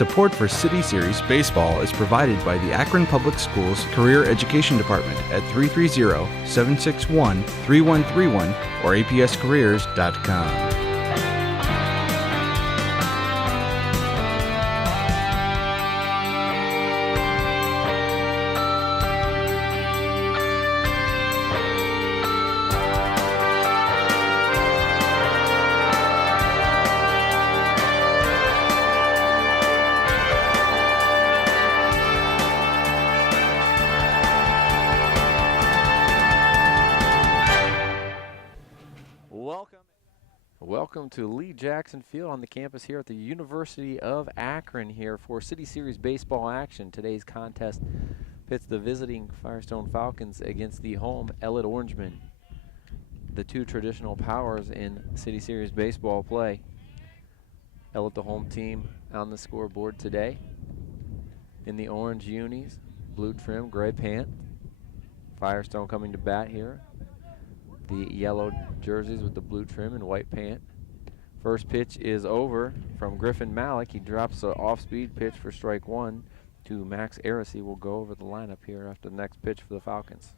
Support for City Series Baseball is provided by the Akron Public Schools Career Education Department at 330-761-3131 or apscareers.com. Welcome to Lee Jackson Field on the campus here at the University of Akron here for City Series baseball action. Today's contest pits the visiting Firestone Falcons against the home Ellet Orangemen, the two traditional powers in City Series baseball play. Ellet, the home team, on the scoreboard today in the orange unis, blue trim, gray pant. Firestone coming to bat here. The yellow jerseys with the blue trim and white pant. First pitch is over from Griffin Malik. He drops an off-speed pitch for strike one to Max Arisi. Will go over the lineup here after the next pitch for the Falcons.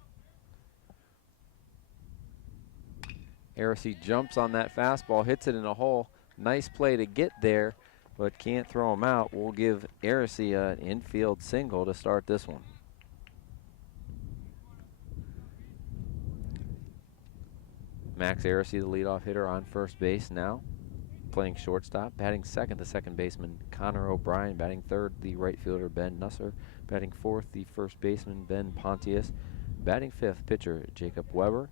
Arisi jumps on that fastball, hits it in a hole. Nice play to get there, but can't throw him out. We'll give Arisi an infield single to start this one. Max Arisi, the leadoff hitter, on first base now, playing shortstop. Batting second, the second baseman Connor O'Brien. Batting third, the right fielder Ben Nusser. Batting fourth, the first baseman Ben Pontius. Batting fifth, pitcher Jacob Weber.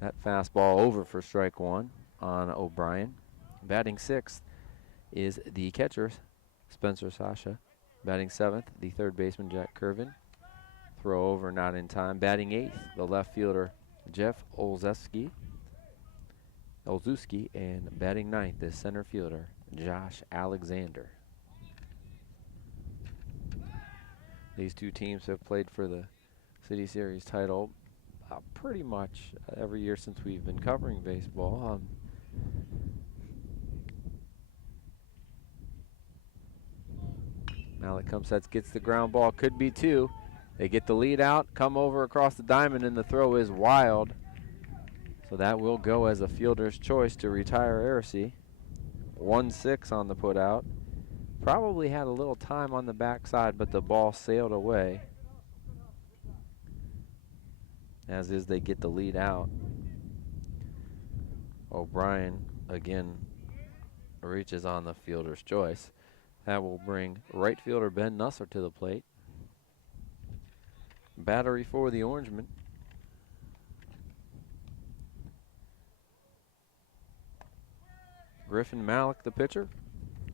That fastball over for strike one on O'Brien. Batting sixth is the catcher Spencer Sasha. Batting seventh, the third baseman Jack Curvin. Throw over, not in time. Batting eighth, the left fielder Jeff Olszewski, and batting ninth, the center fielder, Josh Alexander. These two teams have played for the City Series title pretty much every year since we've been covering baseball. Malik comes, sets, gets the ground ball, could be two. They get the lead out, come over across the diamond, and the throw is wild. So that will go as a fielder's choice to retire Arisi. 1-6 on the put out. Probably had a little time on the backside, but the ball sailed away. As is, they get the lead out. O'Brien, again, reaches on the fielder's choice. That will bring right fielder Ben Nusser to the plate. Battery for the Orangemen. Griffin Malik, the pitcher.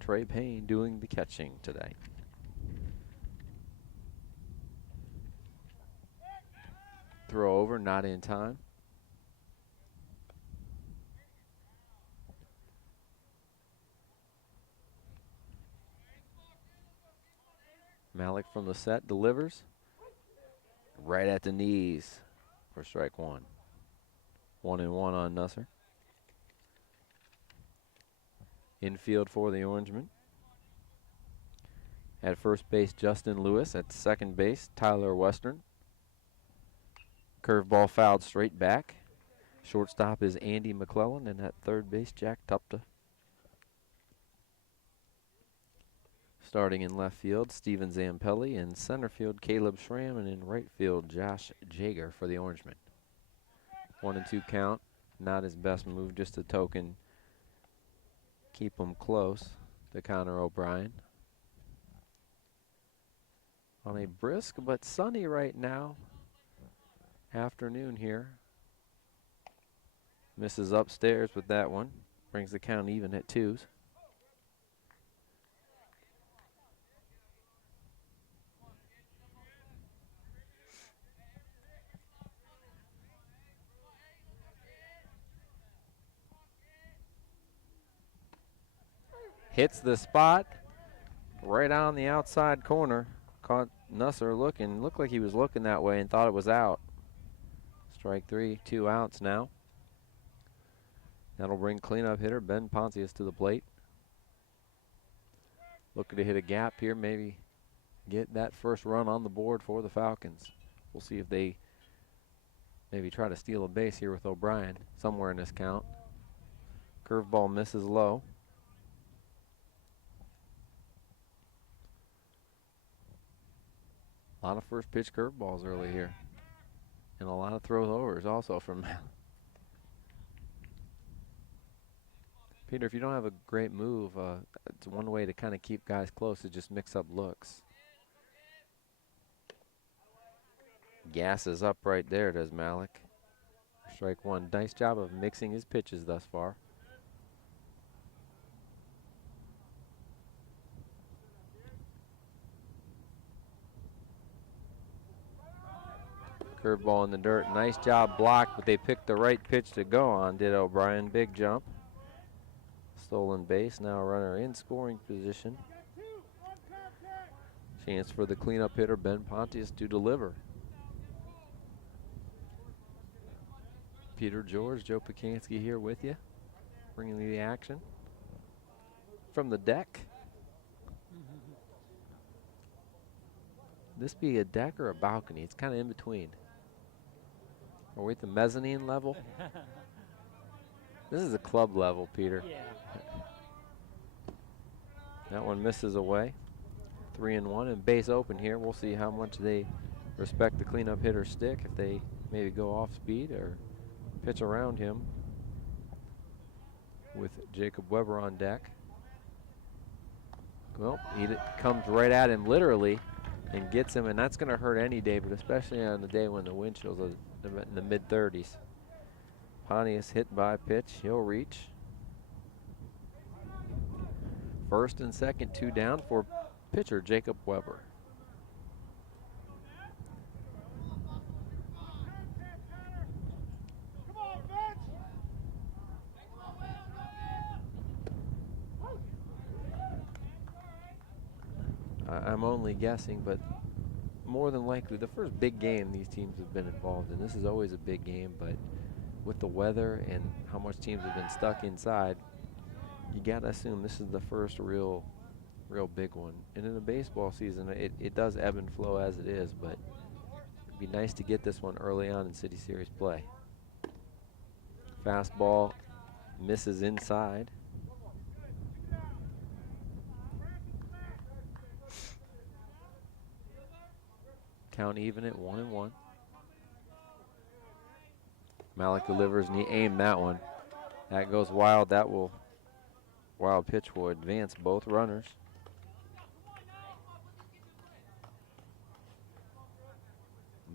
Trey Payne doing the catching today. Throw over, not in time. Malik from the set delivers. Right at the knees for strike one. 1-1 on Nusser. Infield for the Orangemen. At first base, Justin Lewis. At second base, Tyler Western. Curveball fouled straight back. Shortstop is Andy McClellan, and at third base, Jack Tupta. Starting in left field, Steven Zampelli. In center field, Caleb Schramm. And in right field, Josh Jager for the Orangemen. 1-2 count. Not his best move, just a token. Keep them close to Connor O'Brien. On a brisk but sunny right now afternoon here. Misses upstairs with that one. Brings the count even at 2s. Hits the spot right on the outside corner. Caught Nusser looking, looked like he was looking that way and thought it was out. Strike three, 2 outs now. That'll bring cleanup hitter Ben Pontius to the plate. looking to hit a gap here, maybe get that first run on the board for the Falcons. We'll see if they maybe try to steal a base here with O'Brien somewhere in this count. Curveball misses low. A lot of first pitch curveballs early here. And a lot of throws overs also from Peter, if you don't have a great move, it's one way to kind of keep guys close to just mix up looks. Gas is up right there, does Malik. Strike one. Nice job of mixing his pitches thus far. Curveball in the dirt. Nice job blocked, but they picked the right pitch to go on, did O'Brien. Big jump. Stolen base. Now a runner in scoring position. Chance for the cleanup hitter, Ben Pontius, to deliver. Peter George, Joe Pacansky here with you, bringing you the action from the deck. This be a deck or a balcony? It's kind of in between. Are we at the mezzanine level? This is a club level, Peter. Yeah. That one misses away. 3-1 and base open here. We'll see how much they respect the cleanup hitter's stick, if they maybe go off speed or pitch around him with Jacob Weber on deck. Well, he comes right at him literally and gets him, and that's going to hurt any day, but especially on the day when the wind chills are in the mid-30s. Pontius hit by pitch. He'll reach. First and second, 2 down for pitcher Jacob Weber. I'm only guessing, but more than likely the first big game these teams have been involved in. This is always a big game, but with the weather and how much teams have been stuck inside, you gotta assume this is the first real big one. And in the baseball season, it does ebb and flow as it is, but it'd be nice to get this one early on in City Series play. Fastball misses inside. Count even at 1-1. Malik delivers and he aimed that one. That goes wild. Wild pitch will advance both runners.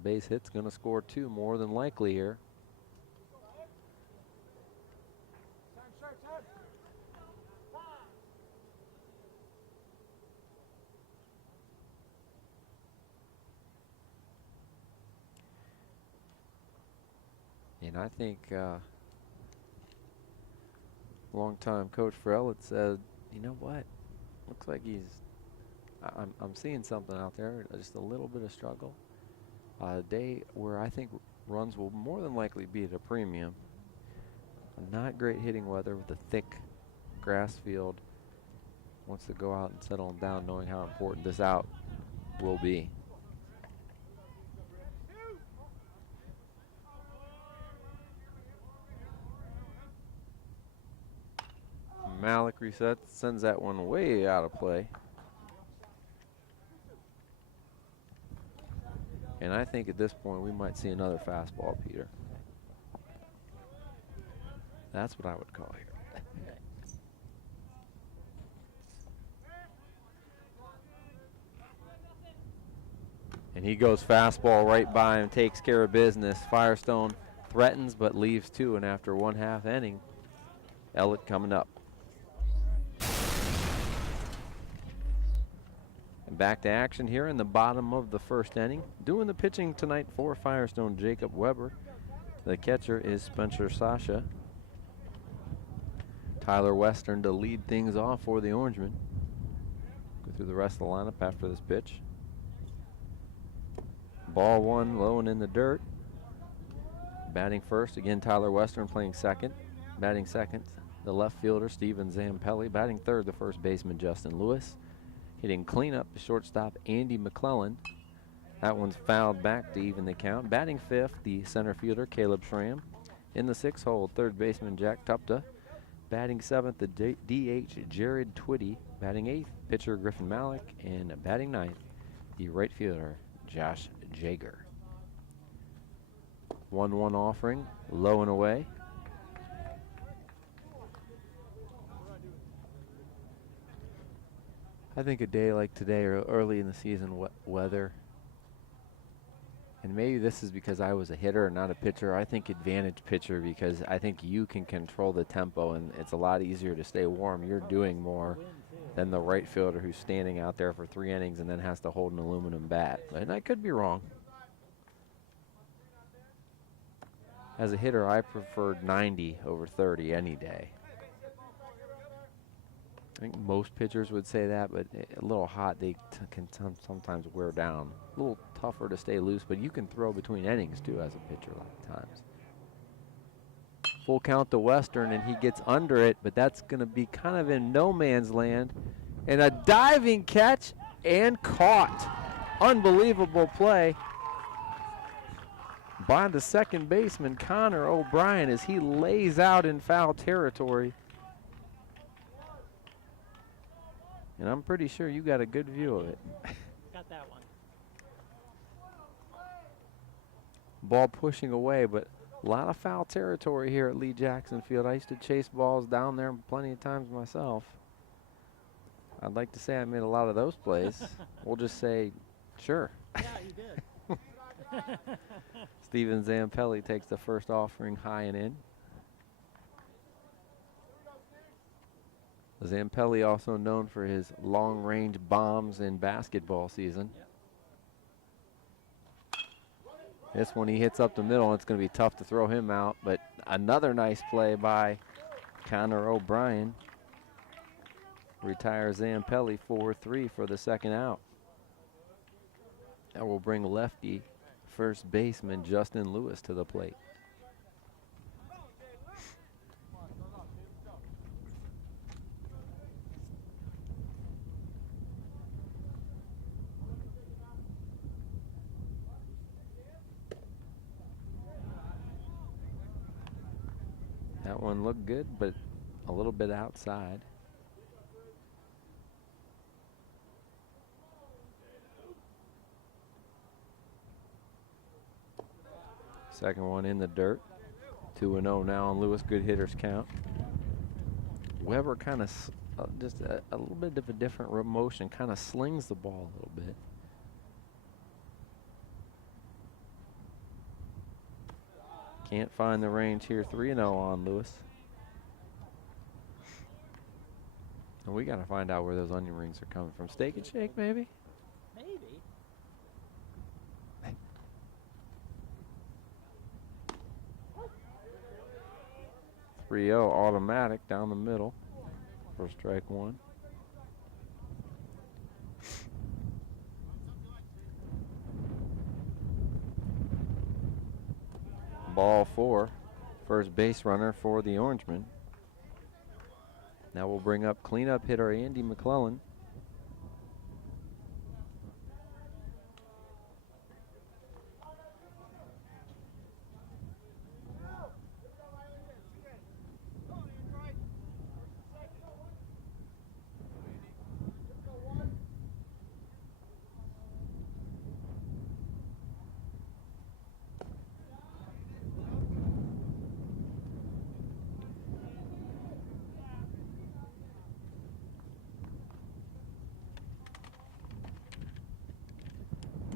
Base hit's gonna score 2 more than likely here. And I think longtime coach for Ellet said, you know what? Looks like I'm seeing something out there, just a little bit of struggle. A day where I think runs will more than likely be at a premium. Not great hitting weather with a thick grass field. Wants to go out and settle him down, knowing how important this out will be. Malik resets, sends that one way out of play. And I think at this point we might see another fastball, Peter. That's what I would call here. And he goes fastball right by him, takes care of business. Firestone threatens but leaves 2, and after 1/2 inning, Ellet coming up. And back to action here in the bottom of the first inning. Doing the pitching tonight for Firestone, Jacob Weber. The catcher is Spencer Sasha. Tyler Western to lead things off for the Orangemen. Go through the rest of the lineup after this pitch. Ball 1, low and in the dirt. Batting first, again Tyler Western playing second. Batting second, the left fielder Steven Zampelli. Batting third, the first baseman Justin Lewis. Hitting cleanup to shortstop Andy McClellan. That one's fouled back to even the count. Batting fifth, the center fielder Caleb Schramm. In the sixth hole, third baseman Jack Tupta. Batting seventh, the DH Jared Twitty. Batting eighth, pitcher Griffin Malik. And batting ninth, the right fielder Josh Jager. 1-1 offering, low and away. I think a day like today or early in the season weather, and maybe this is because I was a hitter and not a pitcher, I think advantage pitcher because I think you can control the tempo and it's a lot easier to stay warm. You're doing more than the right fielder who's standing out there for 3 innings and then has to hold an aluminum bat. And I could be wrong. As a hitter, I preferred 90 over 30 any day. I think most pitchers would say that, but a little hot, they can sometimes wear down. A little tougher to stay loose, but you can throw between innings too as a pitcher a lot of times. Full count to Western, and he gets under it, but that's going to be kind of in no man's land. And a diving catch and caught. Unbelievable play by the second baseman, Connor O'Brien, as he lays out in foul territory. And I'm pretty sure you got a good view of it. Got that one. Ball pushing away, but a lot of foul territory here at Lee Jackson Field. I used to chase balls down there plenty of times myself. I'd like to say I made a lot of those plays. We'll just say, sure. Yeah, you did. Steven Zampelli takes the first offering high and in. Zampelli also known for his long-range bombs in basketball season. This one he hits up the middle, and it's going to be tough to throw him out, but another nice play by Connor O'Brien. Retires Zampelli 4-3 for the second out. That will bring lefty first baseman Justin Lewis to the plate. That one looked good, but a little bit outside. Second one in the dirt. 2-0 now on Lewis. Good hitters count. Weber kind of just a little bit of a different motion, kind of slings the ball a little bit. Can't find the range here. 3-0 on Lewis. And we got to find out where those onion rings are coming from. Steak and Shake, maybe? Maybe. 3-0 automatic down the middle for strike one. Ball four, first base runner for the Orangemen. Now we'll bring up cleanup hitter Andy McClellan.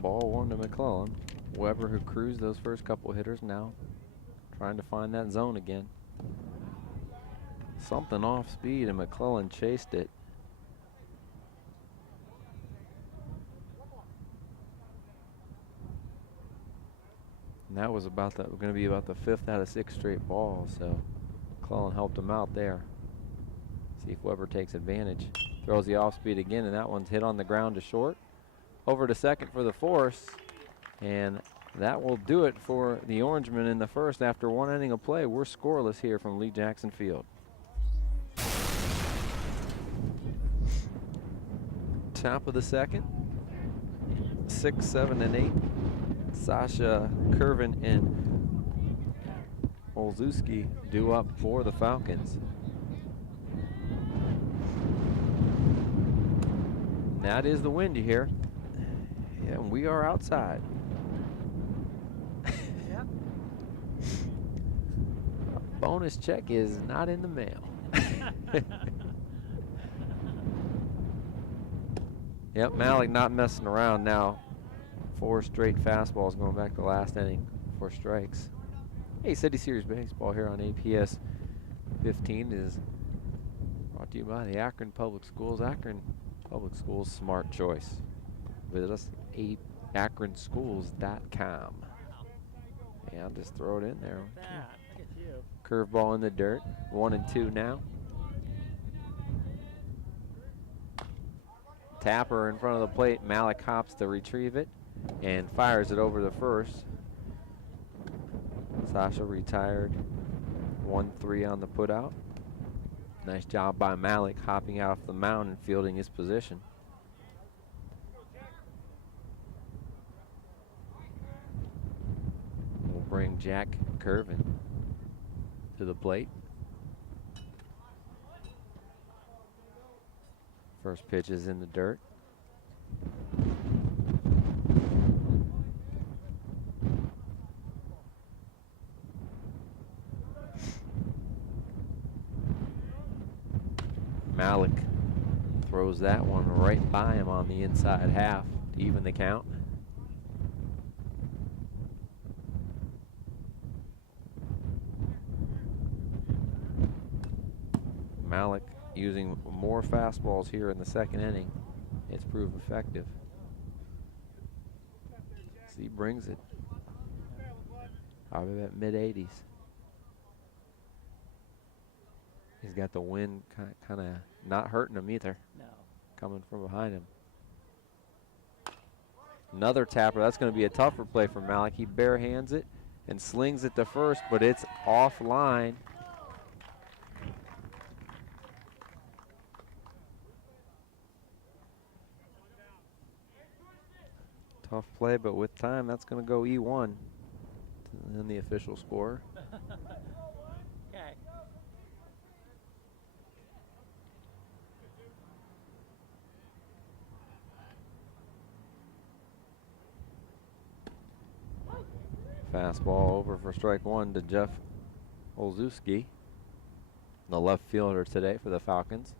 Ball one to McClellan. Weber, who cruised those first couple hitters, now trying to find that zone again. Something off speed, and McClellan chased it. And that was going to be about the 5th out of 6 straight balls, so McClellan helped him out there. See if Weber takes advantage. Throws the off speed again, and that one's hit on the ground to short. Over to second for the force, and that will do it for the Orangemen in the first. After 1 inning of play, we're scoreless here from Lee Jackson Field. Top of the second. 6, 7, and 8. Sasha, Curvin, and Olszewski due up for the Falcons. And that is the wind you hear. Yeah, and we are outside. Yep. Bonus check is not in the mail. Yep, Malik not messing around now. 4 straight fastballs going back to last inning for strikes. Hey, City Series Baseball here on APS 15 is brought to you by the Akron Public Schools. Akron Public Schools, smart choice. Visit us at akronschools.com. Yeah, I'll just throw it in there. Look at you. Curveball in the dirt. 1 and 2 now. Tapper in front of the plate. Malik hops to retrieve it and fires it over the first. Sasha retired. 1-3 on the putout. Nice job by Malik hopping off the mound and fielding his position. We'll bring Jack Curvin to the plate. First pitch is in the dirt. Malik throws that one right by him on the inside half to even the count. Malik using more fastballs here in the second inning. It's proved effective. So he brings it. Probably at mid-80s. He's got the wind kind of not hurting him either. No. Coming from behind him. Another tapper. That's going to be a tougher play for Malik. He bare hands it and slings it to first, but it's offline. Tough play, but with time, that's going to go E1 in the official score. Okay. Fastball over for strike 1 to Jeff Olszewski, the left fielder today for the Falcons.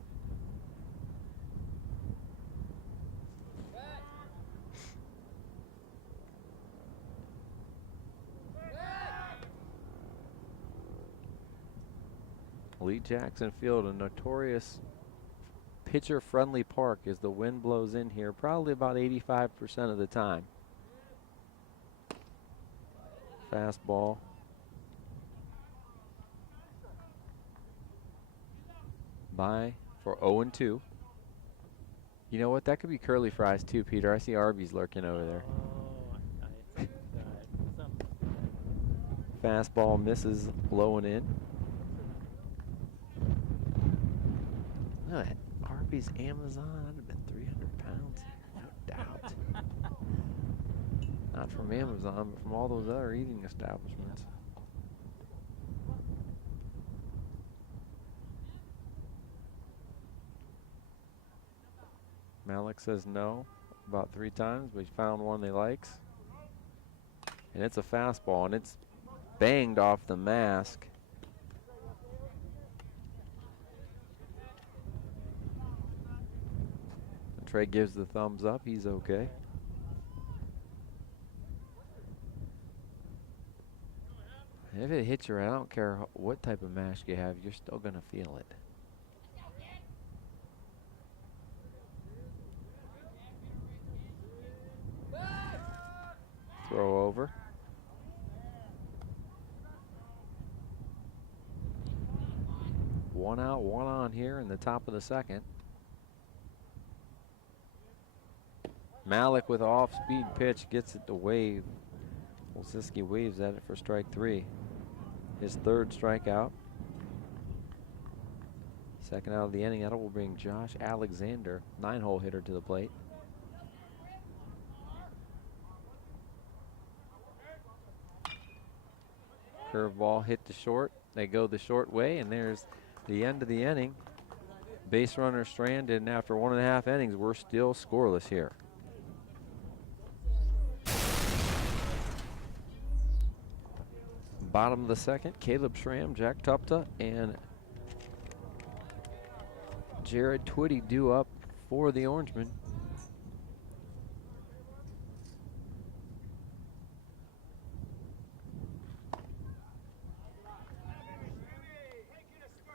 Lee Jackson Field, a notorious pitcher-friendly park as the wind blows in here probably about 85% of the time. Fastball. By for 0-2. You know what? That could be curly fries too, Peter. I see Arby's lurking over there. Oh, Fastball misses low and in. Look at that. Arby's Amazon. I'd have been 300 pounds. No doubt. Not from Amazon, but from all those other eating establishments. Malik says no about 3 times, but he found one he likes. And it's a fastball, and it's banged off the mask. And Trey gives the thumbs up. He's okay. If it hits you right, I don't care what type of mask you have, you're still going to feel it. Throw over. One out, one on here in the top of the second. Malik with off-speed pitch gets it to wave. Olszewski waves at it for strike 3. His 3rd strikeout. Second out of the inning. That will bring Josh Alexander, 9-hole hitter, to the plate. Curveball hit to short. They go the short way, and there's the end of the inning. Base runner stranded, and after 1.5 innings, we're still scoreless here. Bottom of the second, Caleb Schramm, Jack Tupta, and Jared Twitty due up for the Orangemen.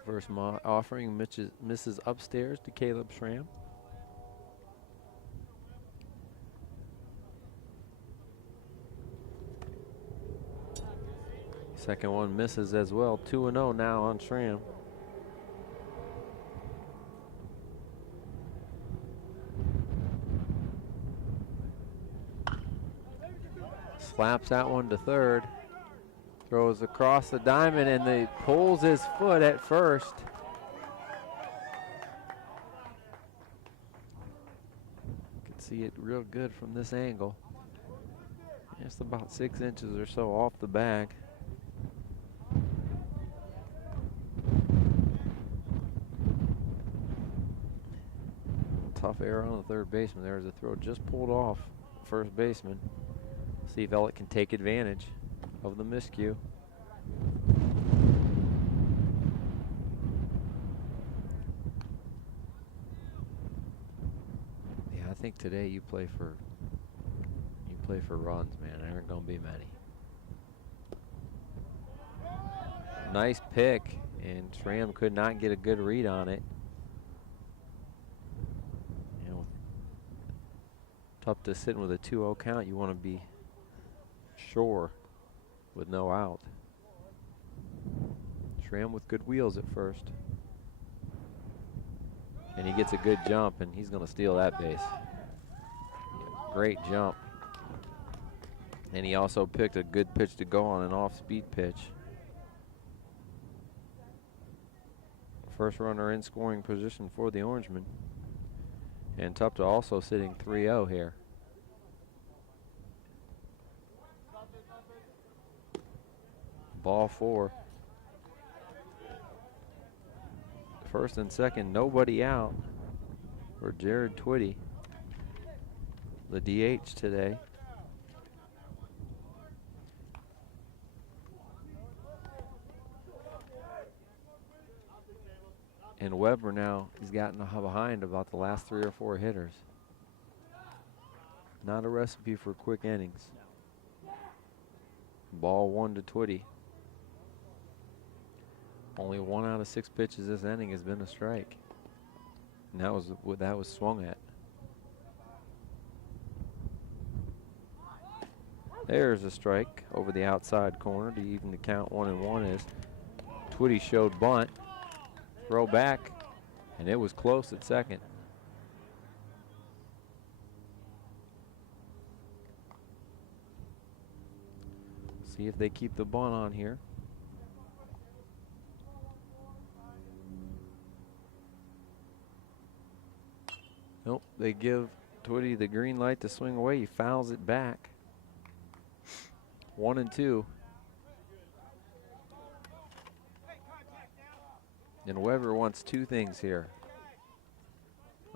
First offering misses upstairs to Caleb Schramm. Second one misses as well. 2-0 now on Schramm. Slaps that one to third. Throws across the diamond, and they pulls his foot at first. You can see it real good from this angle. Just about 6 inches or so off the bag. Tough error on the third baseman. There's a throw just pulled off first baseman. See if Ellet can take advantage of the miscue. Yeah, I think today you play for runs, man. There aren't gonna be many. Nice pick, and Schramm could not get a good read on it. You know, tough to sitting with a 2-0 count. You want to be sure with no out. Schramm with good wheels at first. And he gets a good jump, and he's going to steal that base. Great jump. And he also picked a good pitch to go on, an off-speed pitch. First runner in scoring position for the Orangemen. And Tupta also sitting 3-0 here. Ball 4. First and second, nobody out for Jared Twitty, the DH today. And Weber now, he's gotten behind about the last 3 or 4 hitters. Not a recipe for quick innings. Ball 1 to Twitty. Only 1 out of 6 pitches this inning has been a strike. And that was what that was swung at. There's a strike over the outside corner to even the count. 1-1 is Twitty showed bunt. Throw back, and it was close at second. See if they keep the bunt on here. Nope, they give Twitty the green light to swing away. He fouls it back. 1-2. And Weber wants 2 things here: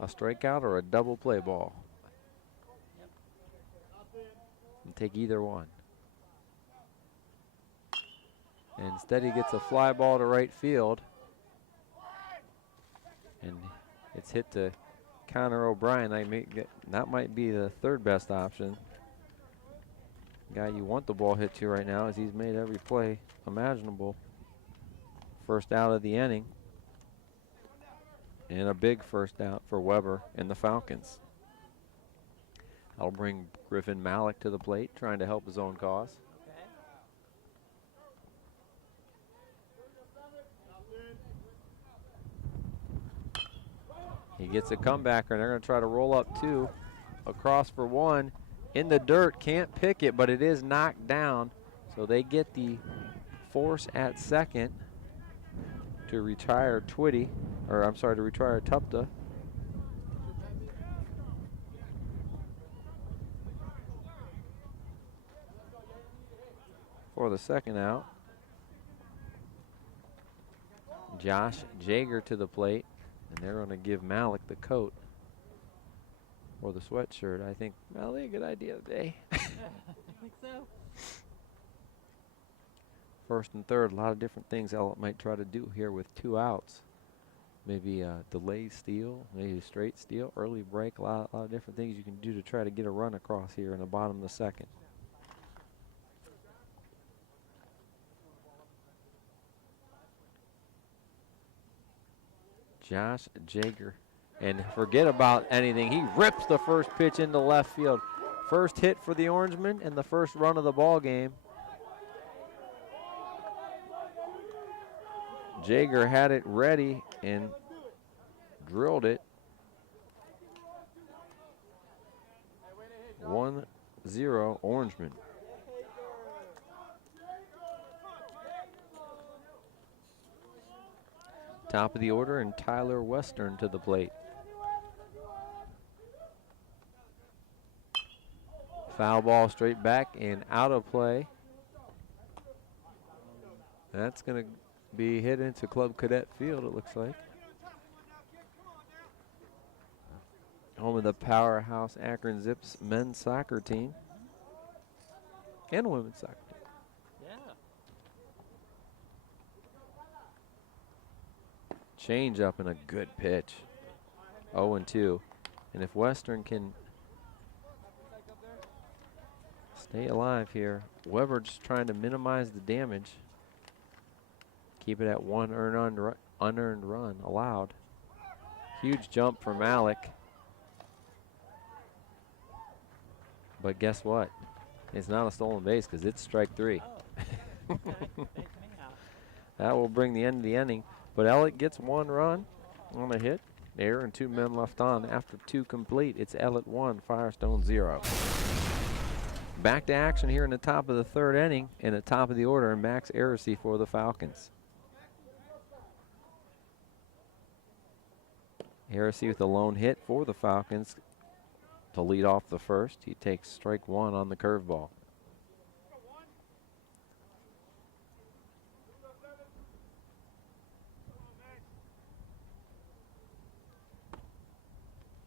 a strikeout or a double play ball. And take either one. And instead he gets a fly ball to right field. And it's hit to Connor O'Brien. That might be the 3rd best option. Guy you want the ball hit to right now, as he's made every play imaginable. First out of the inning. And a big first out for Weber and the Falcons. That'll bring Griffin Malik to the plate, trying to help his own cause. He gets a comebacker, and they're going to try to roll up 2. Across for 1. In the dirt, can't pick it, but it is knocked down. So they get the force at second to retire Twitty. or I'm sorry, to retire Tupta. For the second out. Josh Jager to the plate, and they're going to give Malik the coat or the sweatshirt. I think Malik, a good idea today. I think so. First and third, a lot of different things Ellet might try to do here with 2 outs. Maybe a delayed steal, maybe a straight steal, early break, a lot of different things you can do to try to get a run across here in the bottom of the second. Josh Jager, and forget about anything. He rips the first pitch into left field. First hit for the Orangemen and the first run of the ball game. Jager had it ready and drilled it. 1-0 Orangemen. Top of the order, and Tyler Western to the plate. Foul ball straight back and out of play. That's going to be hit into Club Cadet Field, it looks like. Home of the powerhouse Akron Zips men's soccer team and women's soccer team. Change up and a good pitch. 0-2. And if Western can stay alive here, Weber just trying to minimize the damage. Keep it at 1 unearned run allowed. Huge jump for Malik. But guess what? It's not a stolen base because it's strike 3. Oh. Okay. That will bring the end of the inning. But Ellet gets 1 run on a hit. Error and 2 men left on after 2 complete. It's Ellet 1, Firestone 0. Back to action here in the top of the 3rd inning. In the top of the order, Max Heresy for the Falcons. Heresy with a lone hit for the Falcons to lead off the first. He takes strike 1 on the curveball.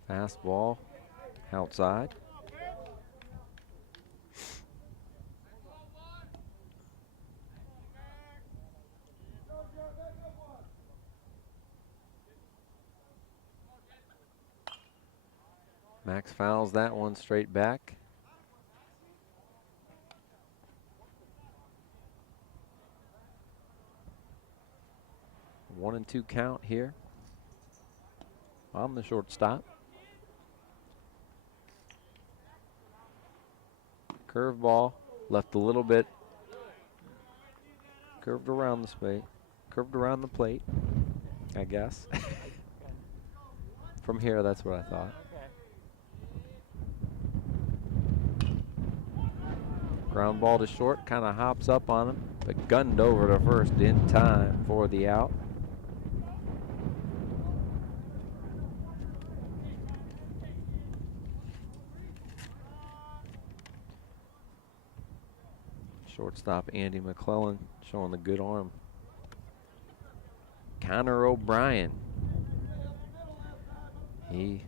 Fastball outside. Max fouls that one straight back. One and 2 count here on the shortstop. Curveball left a little bit curved around the plate, I guess. From here, that's what I thought. Ground ball to short, kind of hops up on him, but gunned over to first in time for the out. Shortstop Andy McClellan showing the good arm. Connor O'Brien. He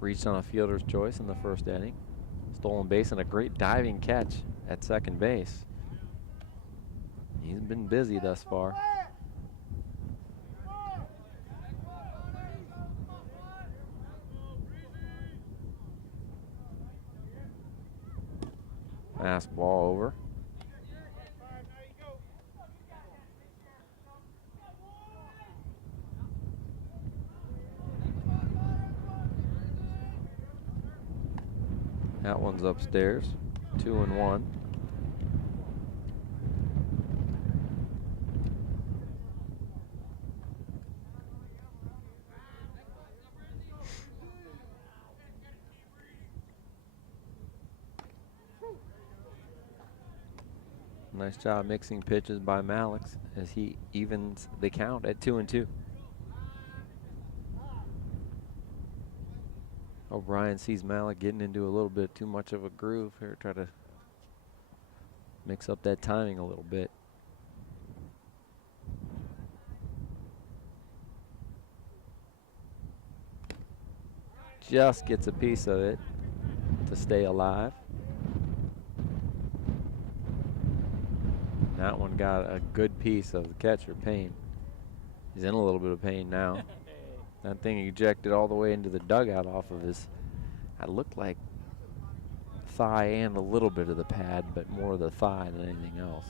reached on a fielder's choice in the first inning. Stolen base and a great diving catch at second base. He's been busy thus far. Fastball over. That one's upstairs. 2-1. Nice job mixing pitches by Malik as he evens the count at 2-2. O'Brien sees Malik getting into a little bit too much of a groove here. Try to mix up that timing a little bit. Just gets a piece of it to stay alive. That one got a good piece of the catcher, Payne. He's in a little bit of pain now. That thing ejected all the way into the dugout off of his, it looked like thigh and a little bit of the pad, but more of the thigh than anything else.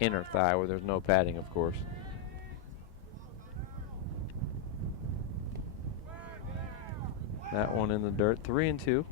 Inner thigh where there's no padding, of course. That one in the dirt, 3-2.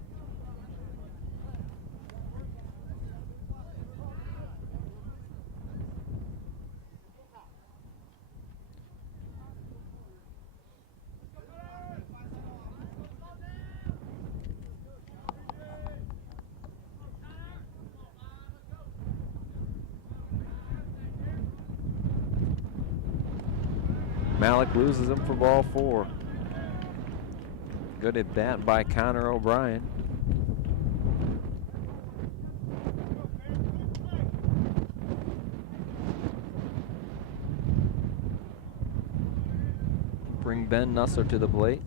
Malik loses him for ball 4. Good at bat by Connor O'Brien. Bring Ben Nusser to the plate.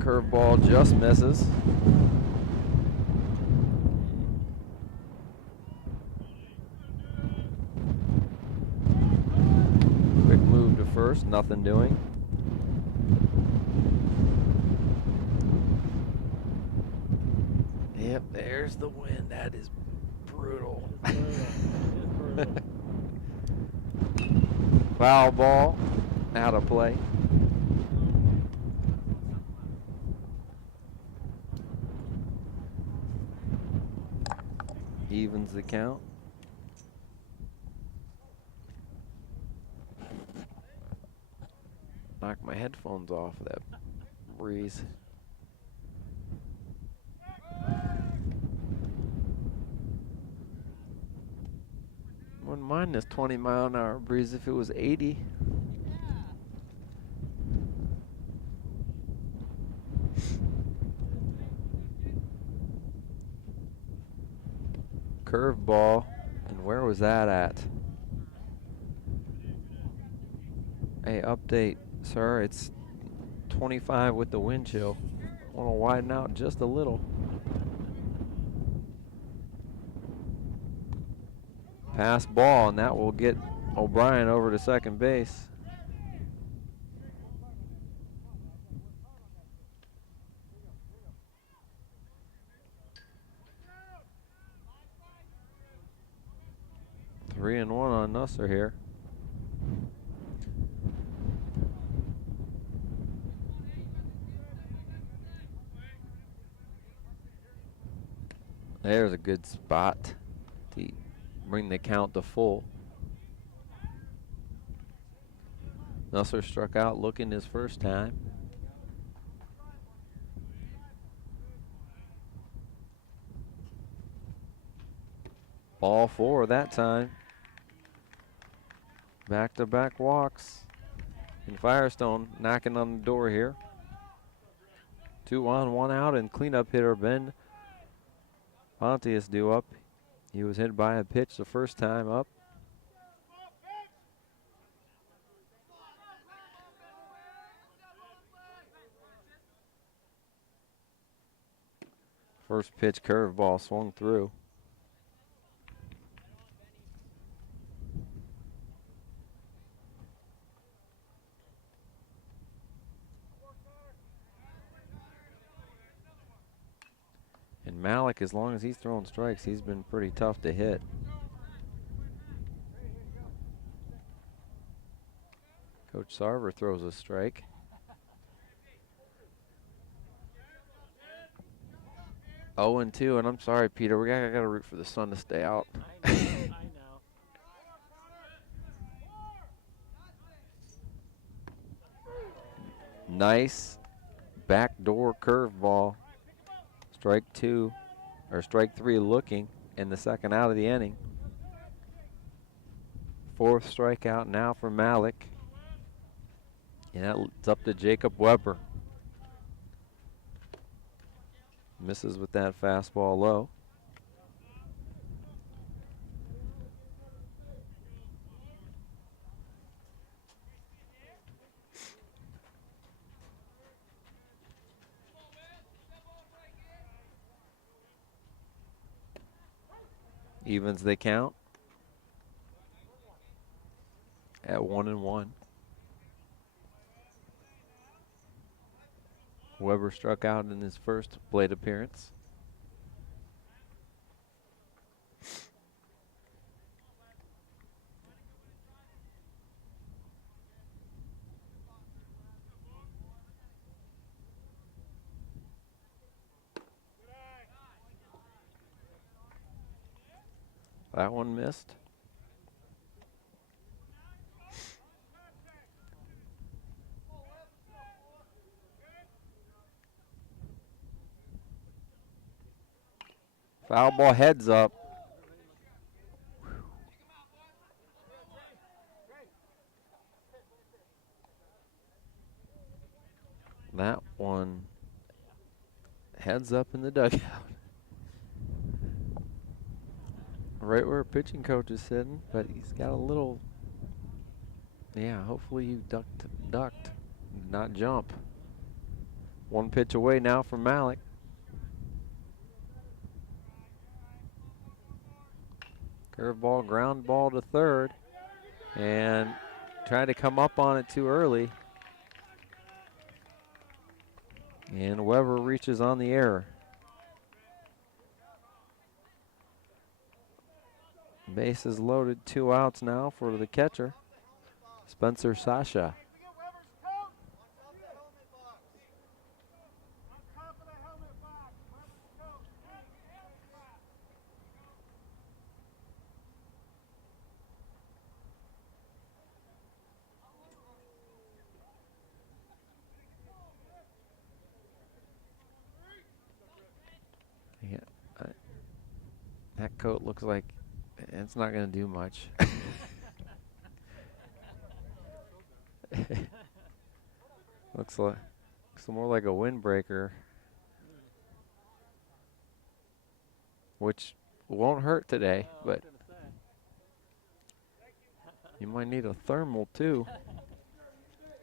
Curveball just misses. First, nothing doing. Yep, there's the wind. That is brutal. Foul ball, out of play. Evens the count. Knock my headphones off of that breeze. Wouldn't mind this 20-mile-an-hour breeze if it was 80. Curveball, and where was that at? Hey, update. Sir, it's 25 with the wind chill. Want to widen out just a little. Pass ball, and that will get O'Brien over to second base. Three and one on Nusser here. There's a good spot to bring the count to full. Nusser struck out looking his first time. Ball 4 that time. Back-to-back walks. And Firestone knocking on the door here. 2 on, 1 out, and cleanup hitter Ben Pontius due up. He was hit by a pitch the first time up. First pitch curveball swung through. And Malik, as long as he's throwing strikes, he's been pretty tough to hit. Coach Sarver throws a strike. Oh, and 2, and I'm sorry, Peter, I gotta root for the sun to stay out. I know. Nice backdoor curveball. Strike 2. or strike 3 looking in the second out of the inning. 4th strikeout now for Malik. And that's up to Jacob Weber. Misses with that fastball low. Evens they count at 1-1. Weber struck out in his first plate appearance. That one missed. Foul ball, heads up. That one heads up in the dugout. Right where pitching coach is sitting, but he's got a little, yeah, hopefully you ducked, not jump. 1 pitch away now from Malik. Curveball, ground ball to third, and tried to come up on it too early. And Weber reaches on the error. Bases loaded, 2 outs now for the catcher, Spencer Sasha. Yeah, that coat looks like it's not going to do much. looks more like a windbreaker, which won't hurt today, but you might need a thermal too.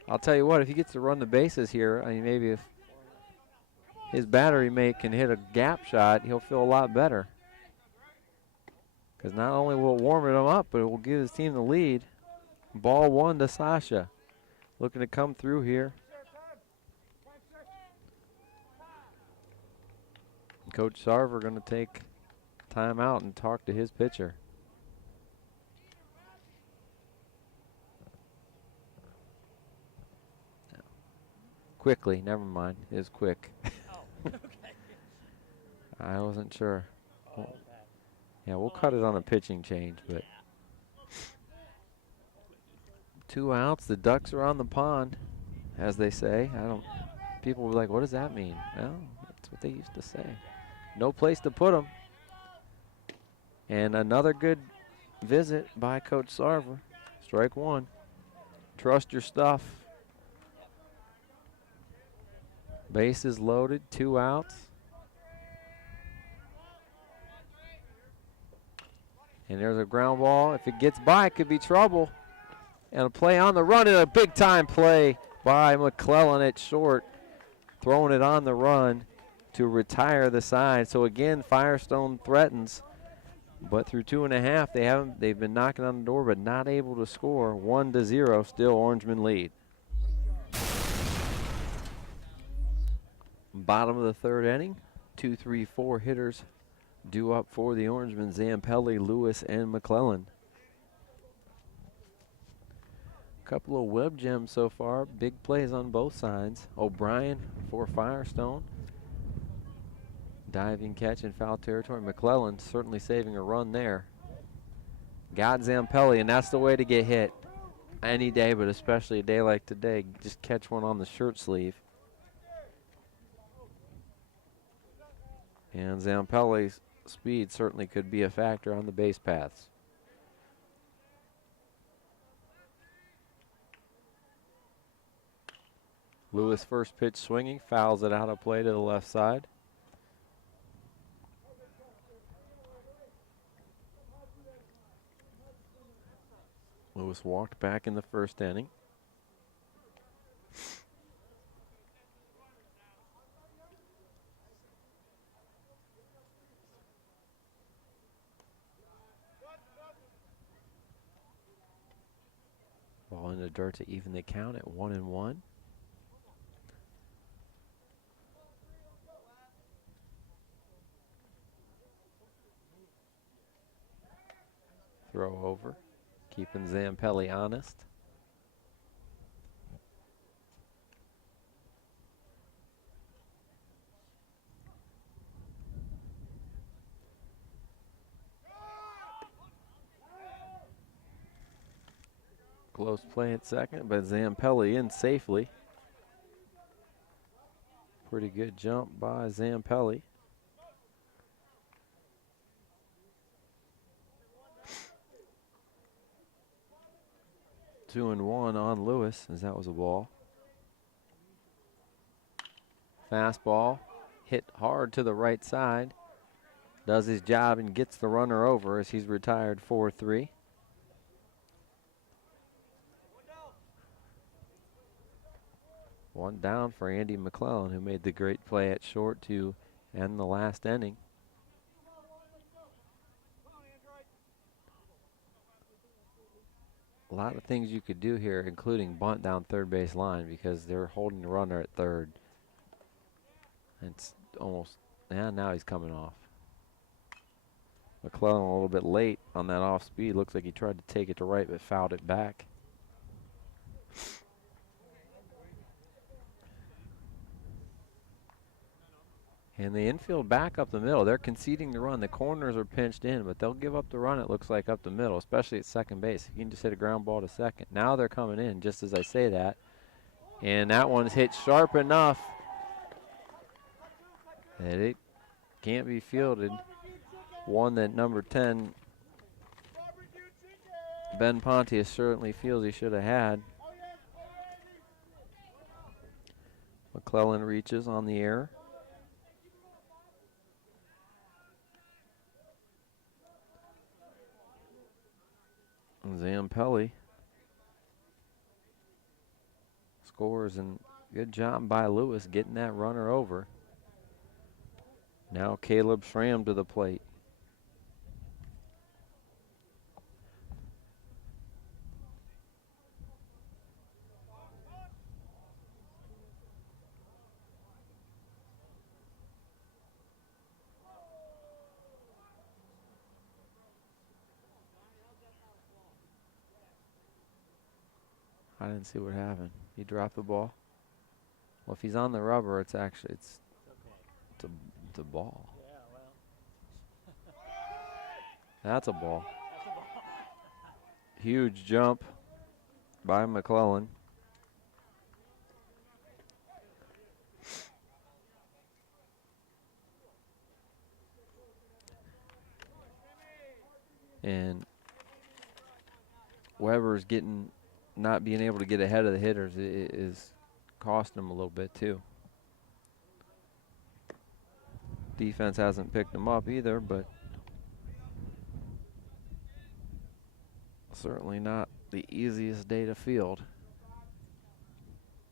I'll tell you what, if he gets to run the bases here, I mean, maybe if his battery mate can hit a gap shot, he'll feel a lot better. Because not only will it warm him up, but it will give his team the lead. Ball 1 to Sasha. Looking to come through here. Coach Sarver going to take time out and talk to his pitcher. Quickly, never mind. It is quick. Oh, okay. I wasn't sure. Oh, okay. Yeah, we'll cut it on a pitching change, but 2 outs. The Ducks are on the pond, as they say. People were like, what does that mean? Well, that's what they used to say. No place to put them. And another good visit by Coach Sarver. Strike 1. Trust your stuff. Bases loaded, 2 outs. And there's a ground ball. If it gets by, it could be trouble. And a play on the run, and a big-time play by McClellan at short, throwing it on the run to retire the side. So again, Firestone threatens, but through 2.5, they've been knocking on the door, but not able to score. 1-0, still Orangemen lead. Bottom of the 3rd inning, 2, 3, 4 hitters due up for the Orangemen: Zampelli, Lewis, and McClellan. Couple of web gems so far. Big plays on both sides. O'Brien for Firestone. Diving catch in foul territory. McClellan certainly saving a run there. Got Zampelli, and that's the way to get hit. Any day, but especially a day like today. Just catch one on the shirt sleeve. And Zampelli's speed certainly could be a factor on the base paths. Lewis first pitch swinging, fouls it out of play to the left side. Lewis walked back in the first inning. Ball in the dirt to even the count at 1-1. Throw over, keeping Zampelli honest. Close play at second, but Zampelli in safely. Pretty good jump by Zampelli. Two and one on Lewis, as that was a ball. Fastball hit hard to the right side. Does his job and gets the runner over as he's retired 4-3. One down for Andy McClellan, who made the great play at short to end the last inning. A lot of things you could do here, including bunt down third base line, because they're holding the runner at third. It's almost, yeah, now he's coming off. McClellan a little bit late on that off speed. Looks like he tried to take it to right but fouled it back. And the infield back up the middle. They're conceding the run. The corners are pinched in, but they'll give up the run, it looks like, up the middle, especially at second base. You can just hit a ground ball to second. Now they're coming in just as I say that. And that one's hit sharp enough that it can't be fielded. One that number 10, Ben Pontius, certainly feels he should have had. McClellan reaches on the air. Zampelli scores, and good job by Lewis getting that runner over. Now Caleb Schramm to the plate. I didn't see what happened. He dropped the ball. Well, if he's on the rubber, it's actually it's a ball. Yeah, well. That's a ball. Huge jump by McClellan. And Weber's not being able to get ahead of the hitters is costing him a little bit too. Defense hasn't picked him up either, but certainly not the easiest day to field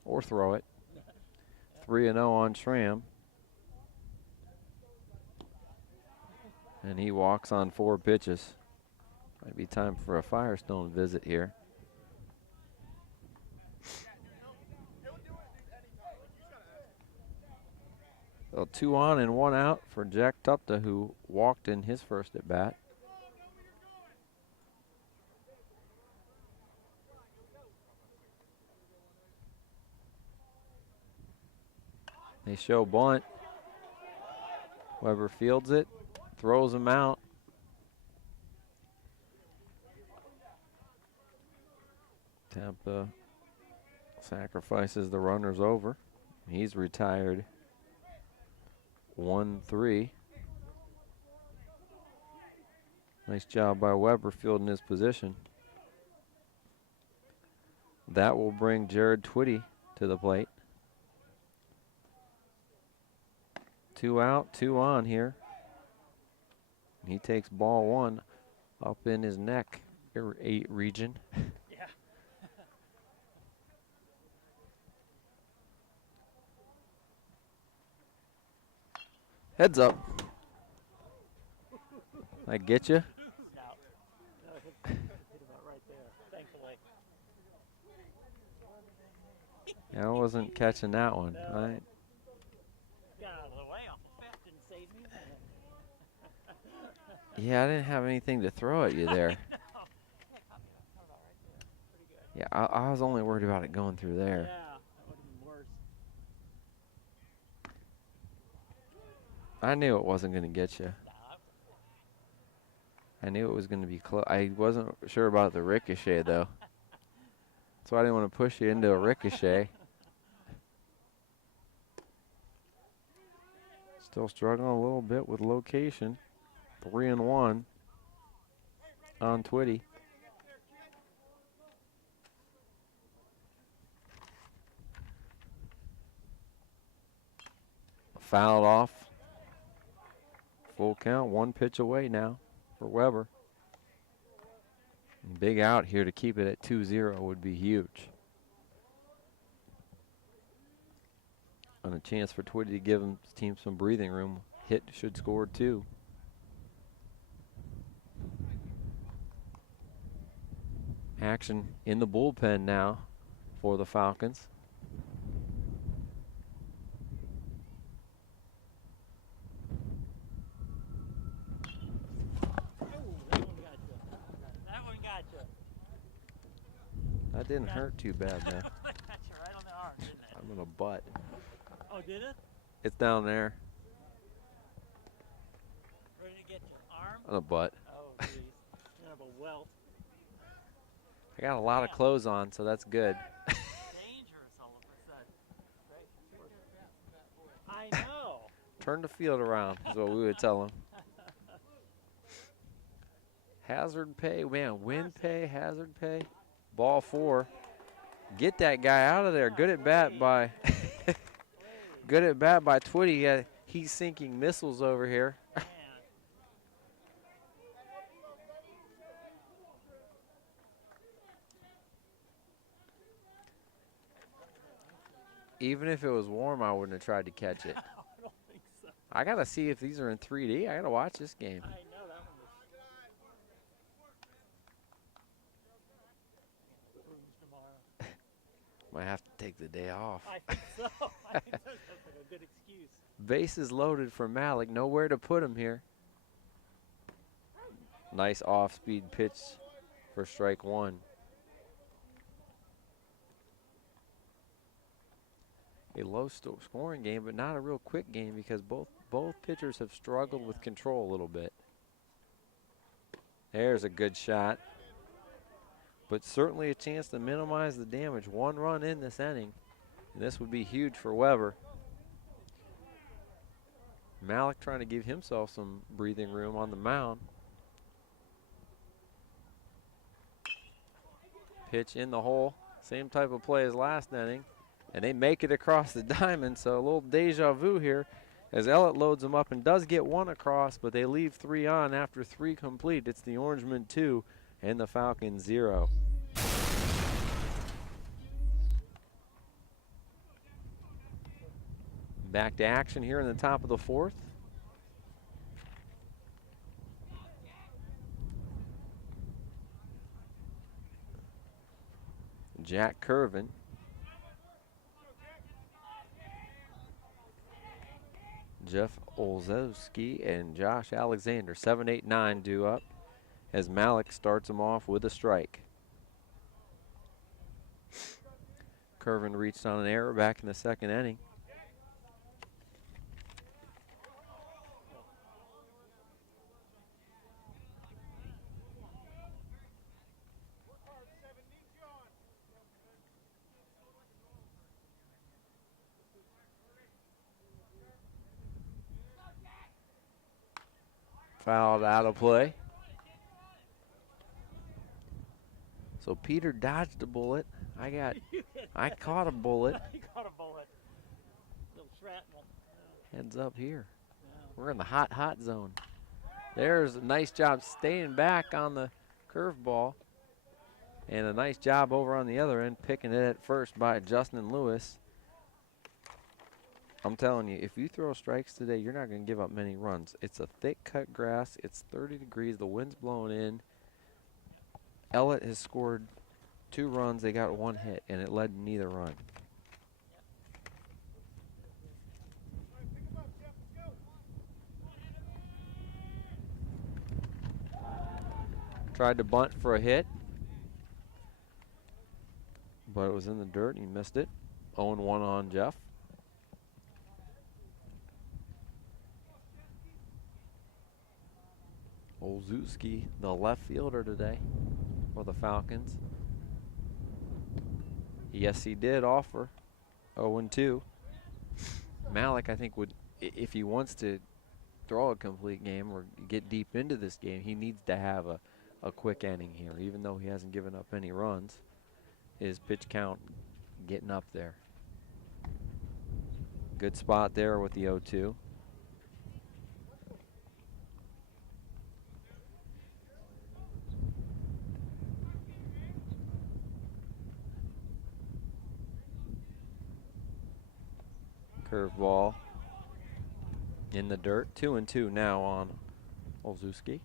or throw it. 3-0 on Schramm. And he walks on 4 pitches. Might be time for a Firestone visit here. So 2 on and 1 out for Jack Tupta, who walked in his first at bat. They show bunt. Weber fields it, throws him out. Tampa sacrifices the runners over. He's retired 1-3. Nice job by Weber fielding his position. That will bring Jared Twitty to the plate. 2 out, 2 on here. He takes ball 1 up in his neck region. Yeah. Heads up. I get you. No. No, hit about right there, thankfully. I wasn't catching that one. No. All right. Got out of the way off the fifth, didn't save me. Yeah, I didn't have anything to throw at you there. No. Yeah, caught me about right there. Pretty good. Yeah, I was only worried about it going through there. Yeah, that would have been worse. I knew it wasn't going to get you. Nah, I knew it was going to be close. I wasn't sure about the ricochet, though. So I didn't want to push you into a ricochet. Still struggling a little bit with location. 3-1 on Twitty. Fouled off. Full count, 1 pitch away now for Weber. Big out here to keep it at 2-0 would be huge. And a chance for Twitty to give his team some breathing room. Hit should score 2. Action in the bullpen now for the Falcons. that one got you. That didn't hurt too bad, man. Got you right on the arm, didn't it? I'm in a butt. Oh, did it? It's down there. Ready to get your arm? On a butt. Oh, jeez. You have a welt. I got a lot of clothes on, so that's good. Dangerous all of a sudden. I know. Turn the field around is what we would tell him. Hazard pay, man, win pay, hazard pay. Ball 4. Get that guy out of there. Good at bat by good at bat by Twitty. He's sinking missiles over here. Man. Even if it was warm, I wouldn't have tried to catch it. I don't think so. I gotta see if these are in 3D. I gotta watch this game. I know that one was. Tomorrow. Might have to take the day off. I think so. I think that's a good excuse. Bases loaded for Malik. Nowhere to put him here. Nice off-speed pitch for strike 1. A low scoring game, but not a real quick game because both pitchers have struggled with control a little bit. There's a good shot, but certainly a chance to minimize the damage. 1 run in this inning, and this would be huge for Weber. Malik trying to give himself some breathing room on the mound. Pitch in the hole, same type of play as last inning. And they make it across the diamond, so a little deja vu here as Ellet loads them up and does get 1 across, but they leave 3 on after 3 complete. It's the Orangemen 2 and the Falcons 0. Back to action here in the top of the 4th. Jack Curvin. Jeff Olszewski and Josh Alexander, 7, 8, 9 due up as Malik starts them off with a strike. Curvin reached on an error back in the 2nd inning. Fouled out of play. So Peter dodged a bullet. I caught a bullet. You caught a bullet. Little shrapnel. Heads up here. Yeah. We're in the hot, hot zone. There's a nice job staying back on the curveball. And a nice job over on the other end, picking it at first by Justin Lewis. I'm telling you, if you throw strikes today, you're not going to give up many runs. It's a thick cut grass. It's 30 degrees. The wind's blowing in. Ellet has scored 2 runs. They got 1 hit, and it led to neither run. Tried to bunt for a hit, but it was in the dirt and he missed it. 0-1 on Jeff. Olszewski, the left fielder today for the Falcons. Yes, he did offer 0-2. Malik, I think, would, if he wants to throw a complete game or get deep into this game, he needs to have a quick inning here. Even though he hasn't given up any runs, his pitch count getting up there. Good spot there with the 0-2. Curveball in the dirt. 2-2 now on Olszewski.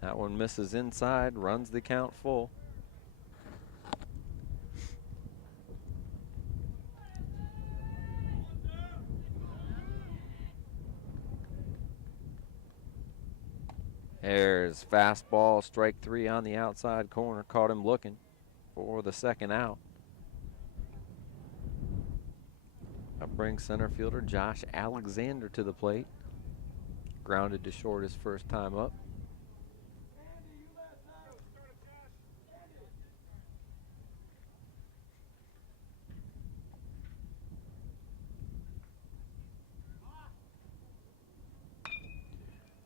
That one misses inside, runs the count full. There's fastball, strike 3 on the outside corner. Caught him looking for the second out. That brings center fielder Josh Alexander to the plate. Grounded to short his first time up.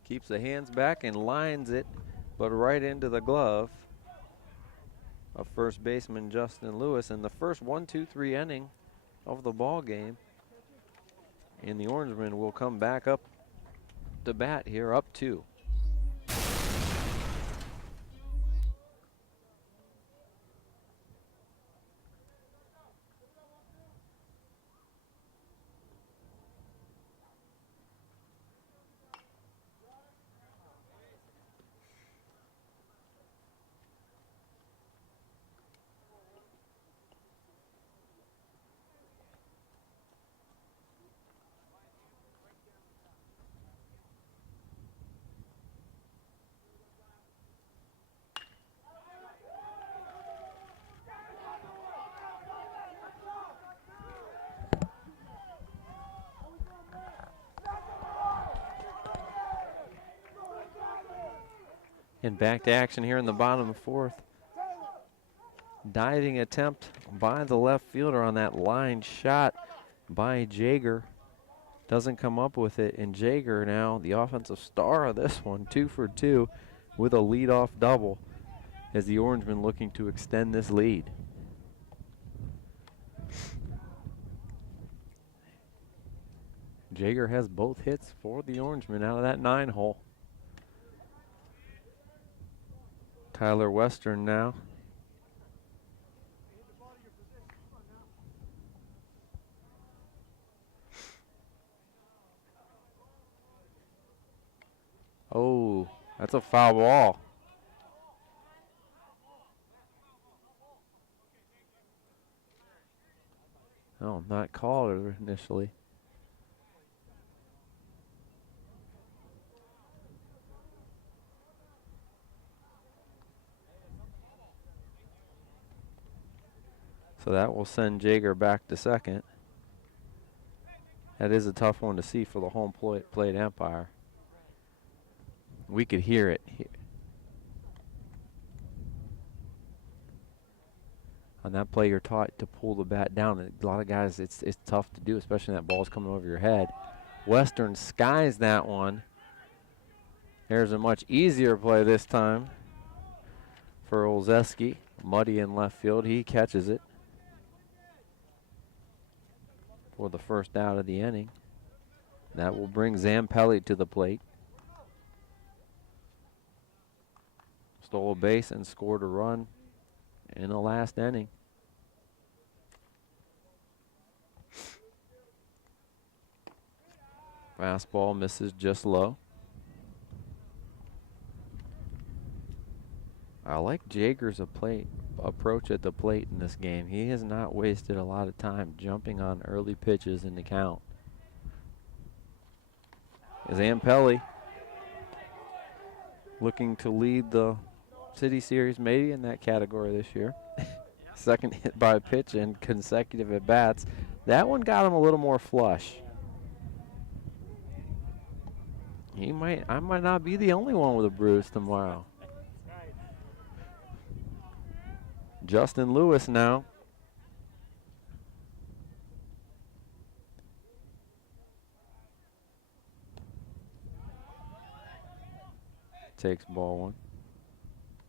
Keeps the hands back and lines it, but right into the glove of first baseman Justin Lewis. In the first 1-2-3 inning of the ball game, and the Orangemen will come back up to bat here, up 2. And back to action here in the bottom of the 4th. Diving attempt by the left fielder on that line shot by Jaeger. Doesn't come up with it, and Jaeger now the offensive star of this one, 2 for 2 with a leadoff double as the Orangemen looking to extend this lead. Jaeger has both hits for the Orangemen out of that 9-hole. Tyler Western now. Oh, that's a foul ball. Oh, not called initially. So that will send Jaeger back to second. That is a tough one to see for the home plate umpire. We could hear it. On that play, you're taught to pull the bat down. A lot of guys, it's tough to do, especially when that ball's coming over your head. Western skies that one. There's a much easier play this time for Olszewski. Muddy in left field. He catches it for the first out of the inning. That will bring Zampelli to the plate. Stole a base and scored a run in the last inning. Fastball misses just low. I like Jager's approach at the plate in this game. He has not wasted a lot of time jumping on early pitches in the count. Zampelli looking to lead the City Series maybe in that category this year. Second hit by pitch and consecutive at-bats. That one got him a little more flush. I might not be the only one with a bruise tomorrow. Justin Lewis now. Takes ball one.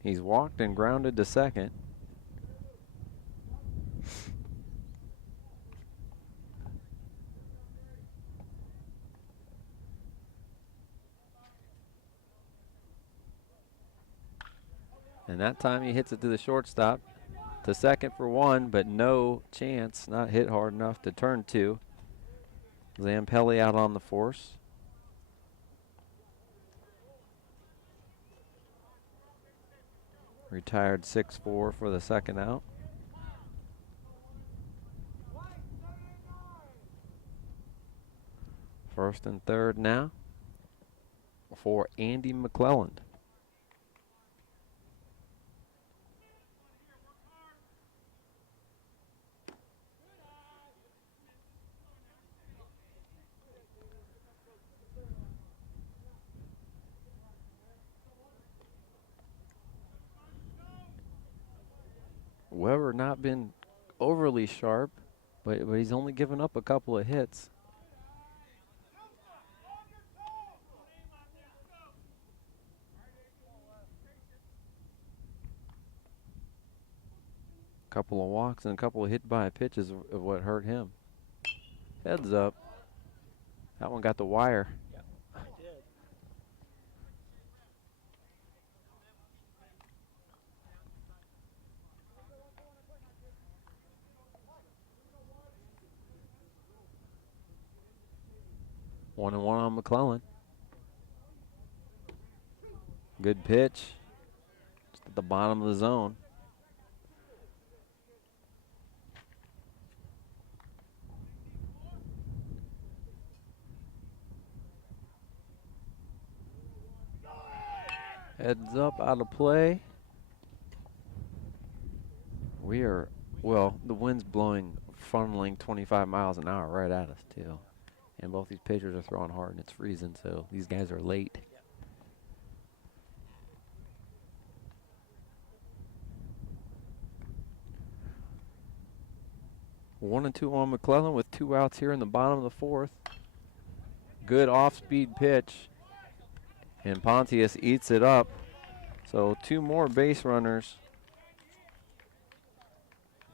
He's walked and grounded to second. And that time he hits it to the shortstop. To second for one, but no chance, not hit hard enough to turn two. Zampelli out on the force. Retired 6-4 for the second out. First and third now for Andy McClelland. Weber not been overly sharp, but he's only given up a couple of hits. Couple of walks and a couple of hit by pitches of what hurt him. Heads up. That one got the wire. 1-1 on McClellan. Good pitch. Just at the bottom of the zone. Heads up, out of play. We are, well, the wind's blowing, funneling 25 miles an hour right at us, too. And both these pitchers are throwing hard, and it's freezing, so these guys are late. One and two on McClellan with 2 outs here in the bottom of the fourth. Good off-speed pitch. And Pontius eats it up. So 2 more base runners.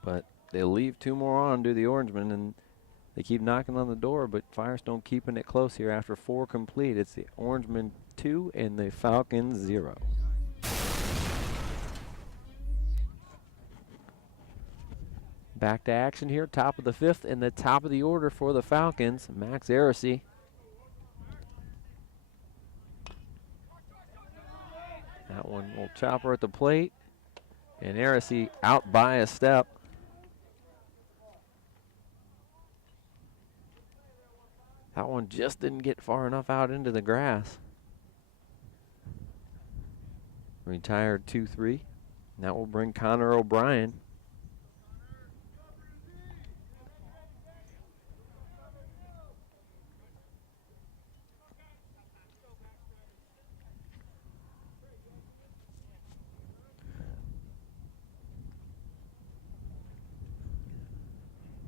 But they leave 2 more on to the Orangemen, and they keep knocking on the door, but Firestone keeping it close here after 4 complete. It's the Orangemen 2 and the Falcons 0. Back to action here, top of the 5th, and the top of the order for the Falcons, Max Aracey. That one will chopper at the plate, and Aracey out by a step. That one just didn't get far enough out into the grass. Retired 2-3. That will bring Connor O'Brien.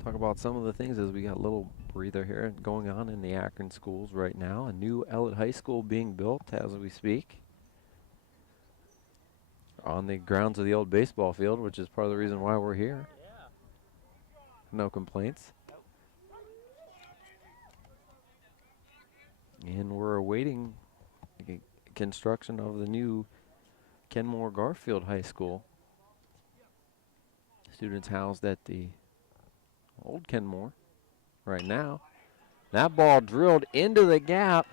talk about some of the things as we got a little breather here going on in the Akron schools right now. A new Ellet High School being built as we speak on the grounds of the old baseball field, which is part of the reason why we're here. No complaints. And we're awaiting construction of the new Kenmore Garfield High School. Students housed at the old Kenmore right now. That ball drilled into the gap.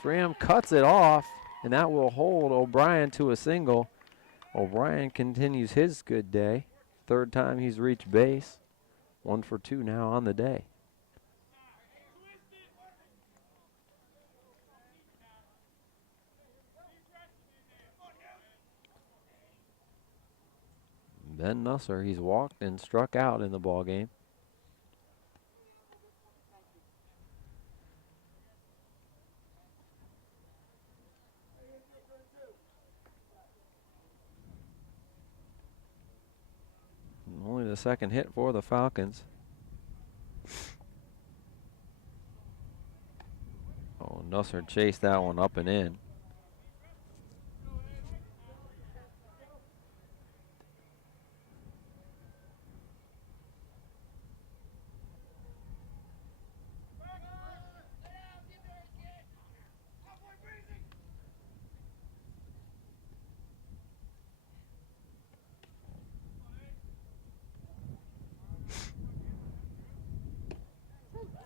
Schramm cuts it off, and that will hold O'Brien to a single. O'Brien continues his good day. Third time he's reached base. 1 for 2 now on the day. Ben Nusser, he's walked and struck out in the ball game. Only the second hit for the Falcons. Oh, Nusser chased that one up and in.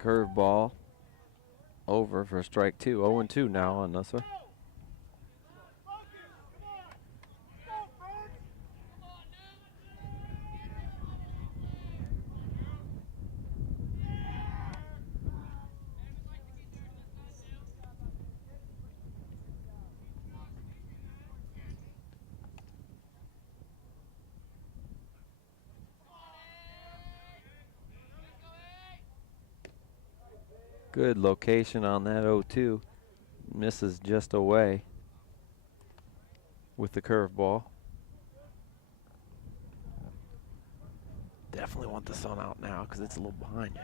Curveball over for strike 2. 0-2 now on Nusser. Good location on that 0-2. Misses just away with the curveball. Definitely want the sun out now because it's a little behind.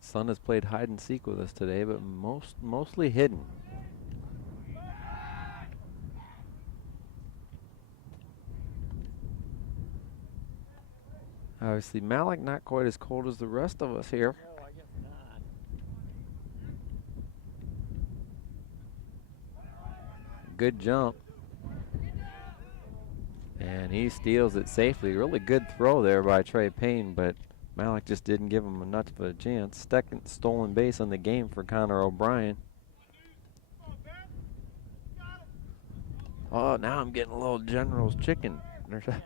Sun has played hide and seek with us today, but mostly hidden. Obviously, Malik not quite as cold as the rest of us here. No, I guess not. Good jump. And he steals it safely. Really good throw there by Trey Payne, but Malik just didn't give him enough of a chance. Second stolen base on the game for Connor O'Brien. Oh, now I'm getting a little General's chicken. Yeah, is that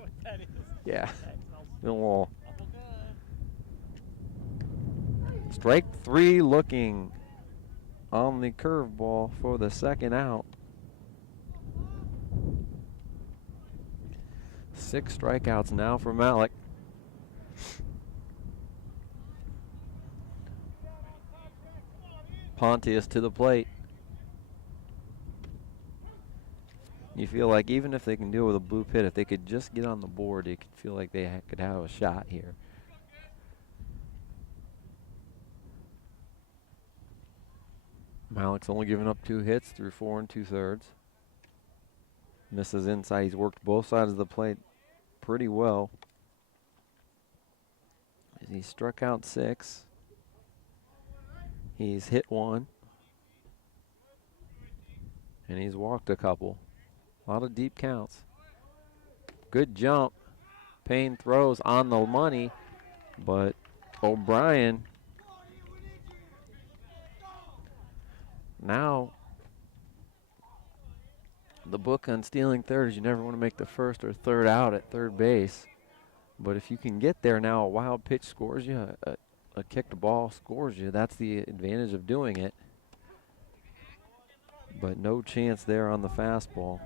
what that is? Yeah. That smells A little good. strike 3 looking on the curveball for the second out. 6 strikeouts now for Malik. Pontius to the plate. You feel like even if they can deal with a blue pit, if they could just get on the board, you could feel like they could have a shot here. Malik's only given up 2 hits through 4 2/3. Misses inside. He's worked both sides of the plate pretty well. He struck out 6. He's hit 1. And he's walked a couple. A lot of deep counts. Good jump. Payne throws on the money, but O'Brien now, the book on stealing third is you never want to make the first or third out at third base. But if you can get there now, a wild pitch scores you, a kicked ball scores you. That's the advantage of doing it. But no chance there on the fastball.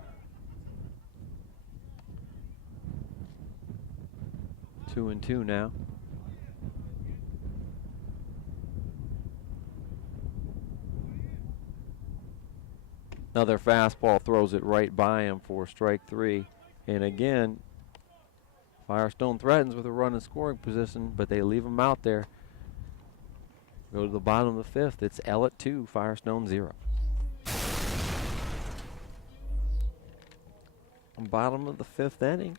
2-2 now. Another fastball throws it right by him for strike 3. And again, Firestone threatens with a run in scoring position, but they leave him out there. Go to the bottom of the 5th. It's Ellet 2, Firestone 0. Bottom of the 5th inning.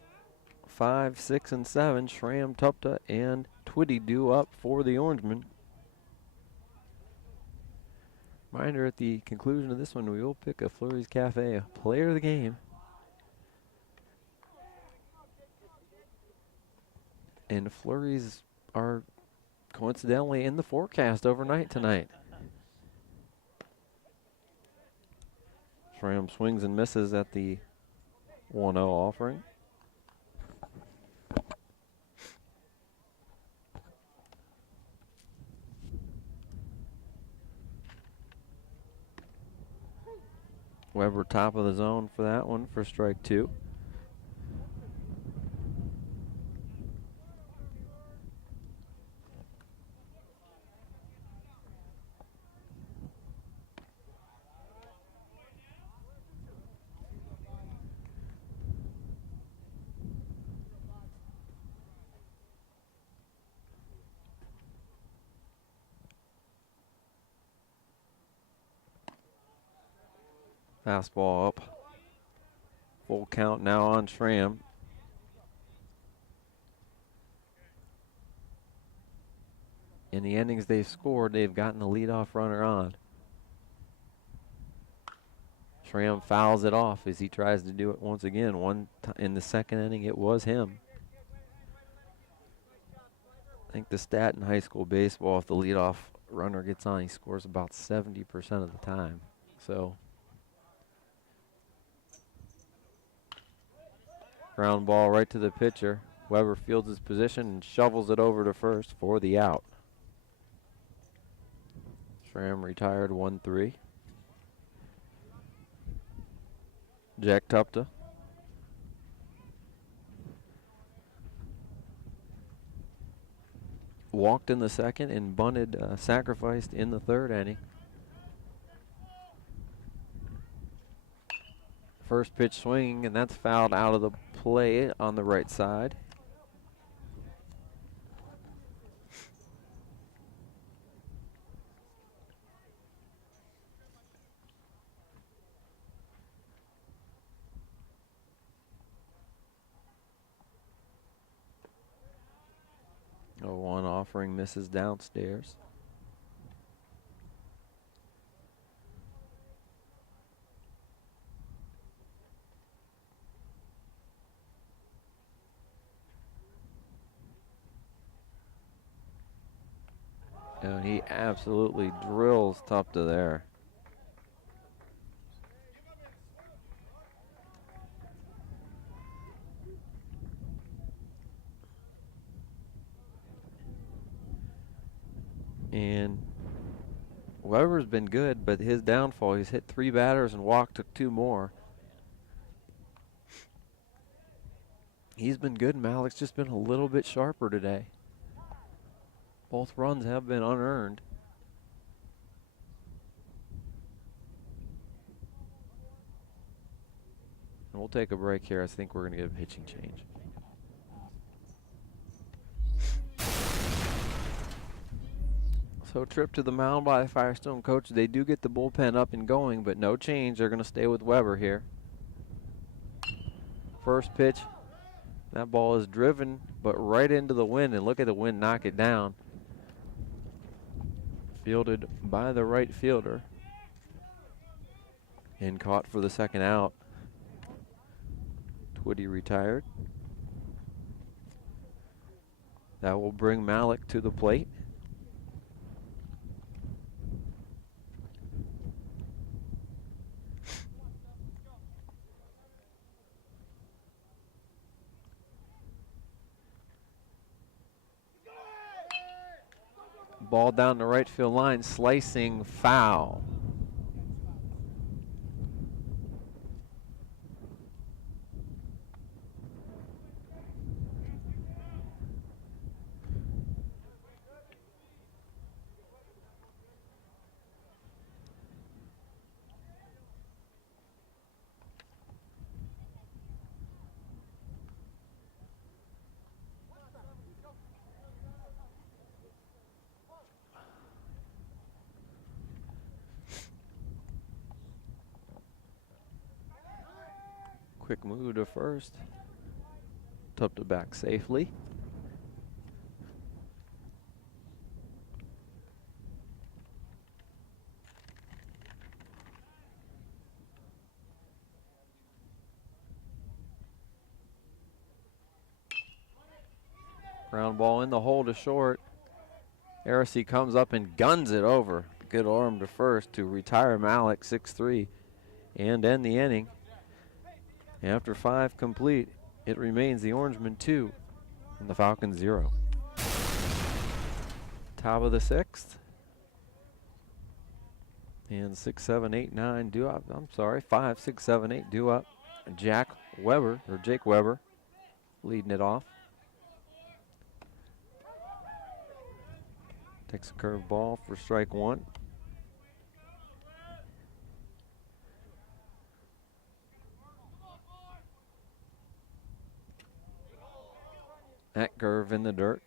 5, 6, and 7. Shram, Tupta, and Twitty do up for the Orangemen. Reminder, at the conclusion of this one, we will pick a Flurry's Cafe player of the game. And Flurries are coincidentally in the forecast overnight tonight. Shram swings and misses at the 1-0 offering. Weber top of the zone for that one for strike 2. Fastball up. Full count now on Shram. In the innings they've scored, they've gotten the leadoff runner on. Shram fouls it off as he tries to do it once again. In the second inning, it was him. I think the stat in high school baseball, if the leadoff runner gets on, he scores about 70% of the time. So, ground ball right to the pitcher. Weber fields his position and shovels it over to first for the out. Shram retired 1-3. Jack Tupta. Walked in the second and bunted, sacrificed in the third inning. First pitch swinging, and that's fouled out of the play on the right side. One offering misses downstairs. And he absolutely drills Tupta there. And Weber's been good, but his downfall, he's hit 3 batters and walked 2 more. He's been good. Malik's just been a little bit sharper today. Both runs have been unearned. And we'll take a break here. I think we're going to get a pitching change. So trip to the mound by the Firestone coach. They do get the bullpen up and going, but no change. They're going to stay with Weber here. First pitch. That ball is driven, but right into the wind, and look at the wind knock it down. Fielded by the right fielder. And caught for the second out. Twitty retired. That will bring Malik to the plate. Ball down the right field line, slicing foul. Quick move to first. Tucked it back safely. Ground ball in the hole to short. Heresy comes up and guns it over. Good arm to first to retire Malik 6-3 and end the inning. After 5 complete, it remains the Orangemen 2 and the Falcons 0. Top of the 6th. And 6, 7, 8, 9 due up. I'm sorry, 5, 6, 7, 8 due up. Jake Weber leading it off. Takes a curve ball for strike 1. That curve in the dirt.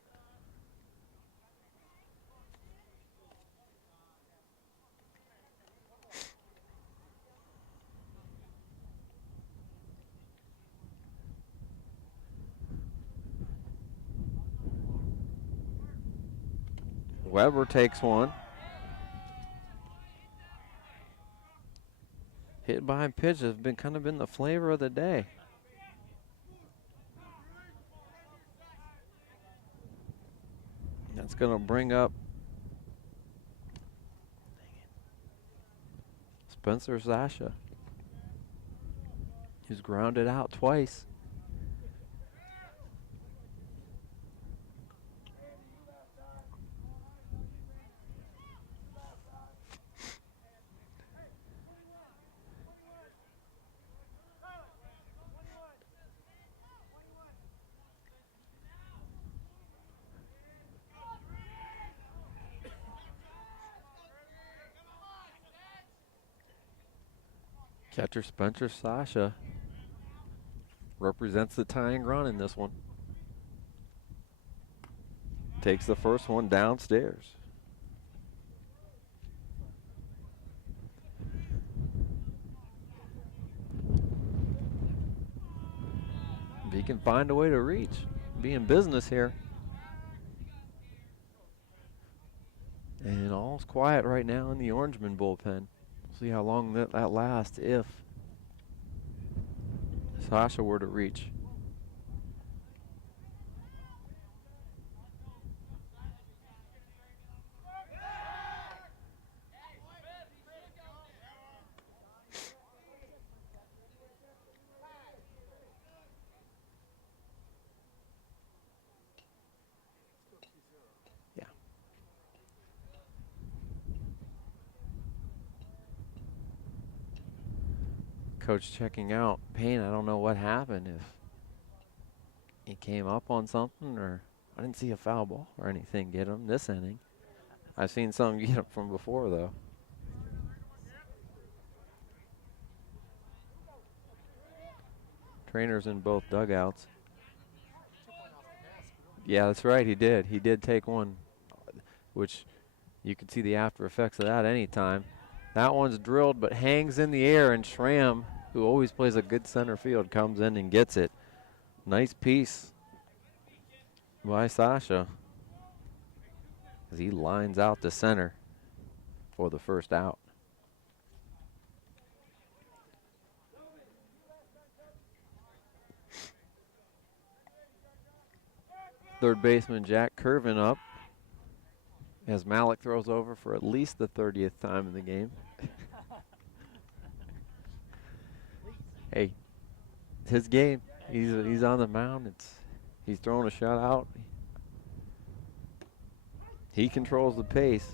Weber takes one. Hit by pitch has been kind of been the flavor of the day. That's going to bring up Spencer Sasha. He's grounded out twice. Catcher Spencer Sasha represents the tying run in this one. Takes the first one downstairs. If he can find a way to reach, be in business here. And all's quiet right now in the Orangemen bullpen. See how long that lasts if Sasha were to reach. Coach checking out. Payne, I don't know what happened, if he came up on something, or I didn't see a foul ball or anything get him this inning. I've seen some get him from before, though. Trainers in both dugouts. Yeah, that's right, he did. He did take one, which you could see the after effects of that anytime. That one's drilled but hangs in the air, and Schramm, who always plays a good center field, comes in and gets it. Nice piece by Sasha as he lines out to center for the first out. Third baseman Jack Curvin up as Malik throws over for at least the 30th time in the game. Hey, it's his game. He's on the mound. He's throwing a shutout. He controls the pace.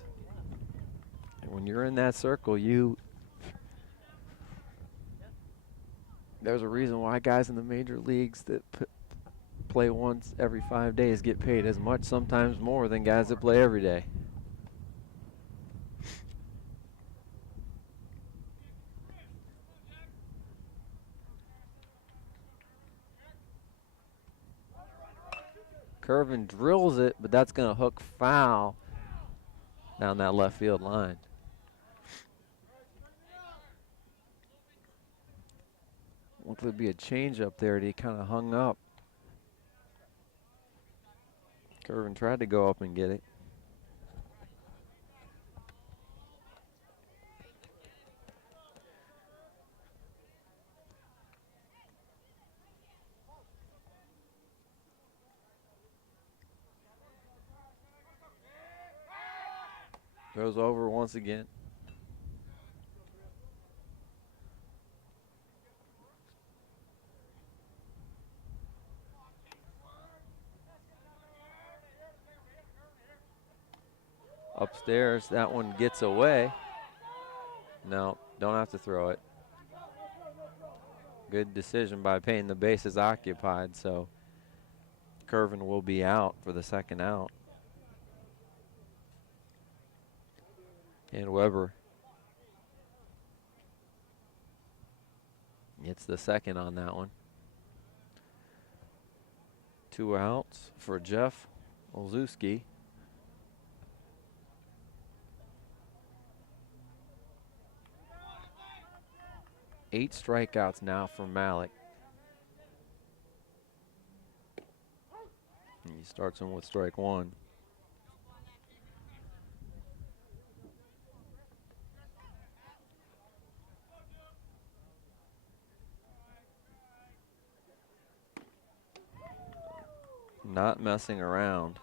And when you're in that circle, there's a reason why guys in the major leagues that play once every 5 days get paid as much, sometimes more, than guys that play every day. Curvin drills it, but that's going to hook foul down that left field line. Looked like there'd be a change up there, and he kind of hung up. Curvin tried to go up and get it. Goes over once again. Upstairs, that one gets away. No, don't have to throw it. Good decision by Payne. The base is occupied, so Curvin will be out for the second out. And Weber gets the second on that one. 2 outs for Jeff Olszewski. 8 strikeouts now for Malik. And he starts him with strike 1. Not messing around.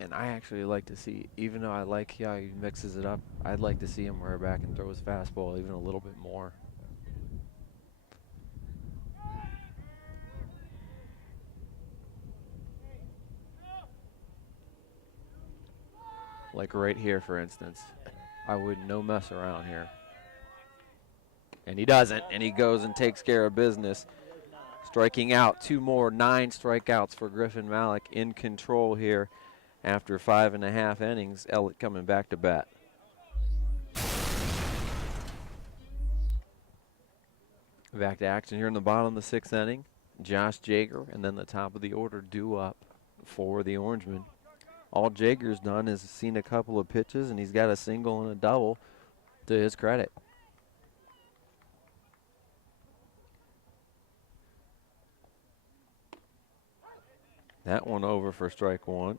And I actually like to see, even though I like how he mixes it up, I'd like to see him rear back and throw his fastball even a little bit more. Like right here, for instance. I would no mess around here. And he doesn't, and he goes and takes care of business. Striking out 2 more, 9 strikeouts for Griffin Malik, in control here. After 5.5 innings, Ellet coming back to bat. Back to action here in the bottom of the 6th inning. Josh Jager and then the top of the order due up for the Orangemen. All Jager's done is seen a couple of pitches, and he's got a single and a double to his credit. That one over for strike 1.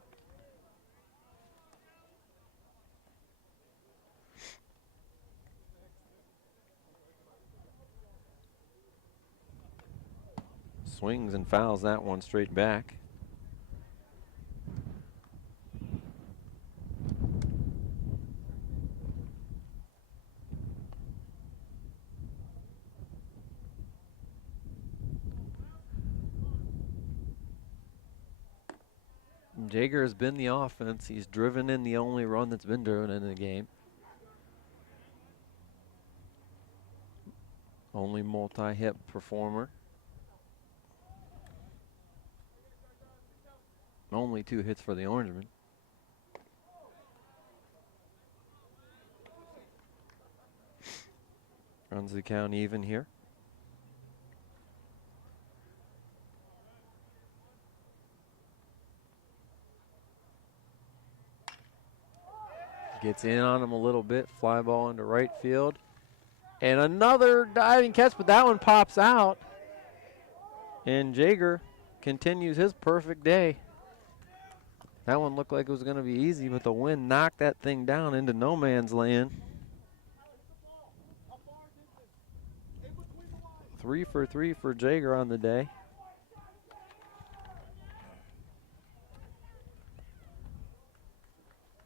Swings and fouls that one straight back. Jager has been the offense. He's driven in the only run that's been driven in the game. Only multi-hit performer. Only 2 hits for the Orangemen. Runs the count even here. Gets in on him a little bit. Fly ball into right field. And another diving catch, but that one pops out. And Jager continues his perfect day. That one looked like it was going to be easy, but the wind knocked that thing down into no man's land. 3 for 3 for Jager on the day.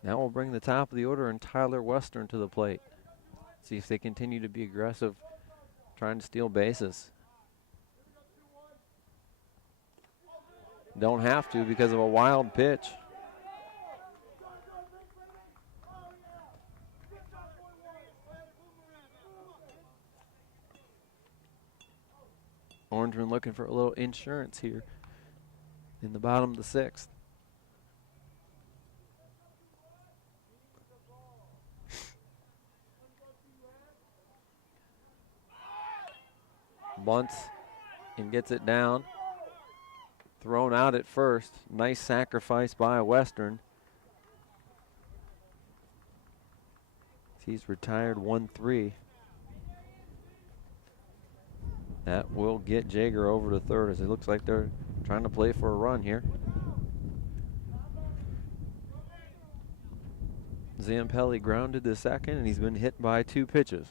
Now we'll bring the top of the order and Tyler Western to the plate. See if they continue to be aggressive, trying to steal bases. Don't have to because of a wild pitch. Orangemen looking for a little insurance here in the bottom of the 6th. Bunts and gets it down. Thrown out at first. Nice sacrifice by Western. He's retired 1-3. That will get Jaeger over to third, as it looks like they're trying to play for a run here. Zampelli grounded to second, and he's been hit by 2 pitches.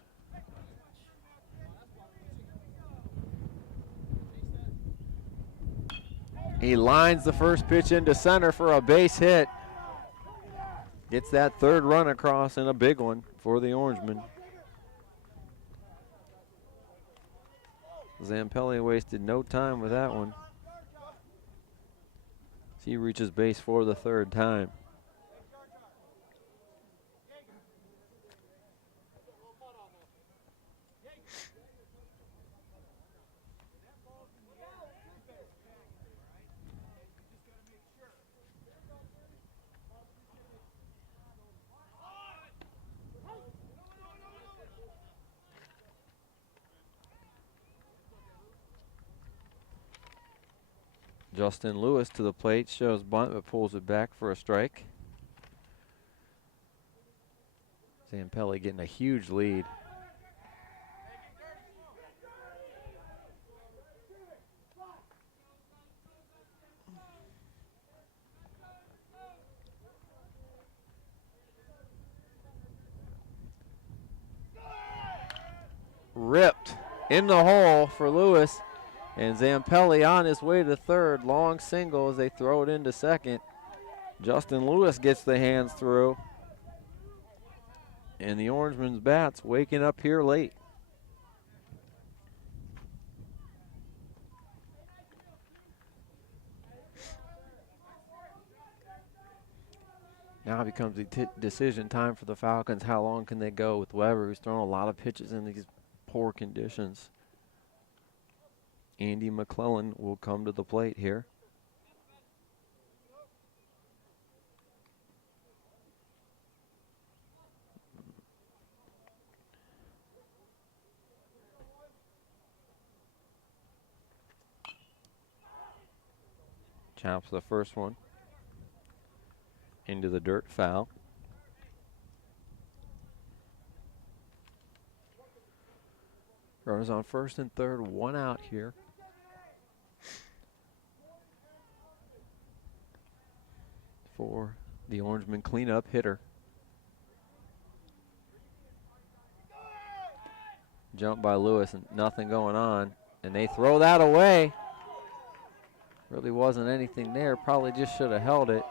He lines the first pitch into center for a base hit. Gets that third run across, and a big one for the Orangemen. Zampelli wasted no time with that one. He reaches base for the 3rd time. Justin Lewis to the plate, shows bunt but pulls it back for a strike. Zampelli getting a huge lead. Ripped in the hole for Lewis. And Zampelli on his way to third. Long single as they throw it into second. Justin Lewis gets the hands through. And the Orangemen's bats waking up here late. Now it becomes the decision time for the Falcons. How long can they go with Weber, who's thrown a lot of pitches in these poor conditions? Andy McClellan will come to the plate here. Chops the first one into the dirt, foul. Runners on first and third, 1 out here. For the Orangemen cleanup hitter. Jump by Lewis and nothing going on. And they throw that away. Really wasn't anything there. Probably just should have held it.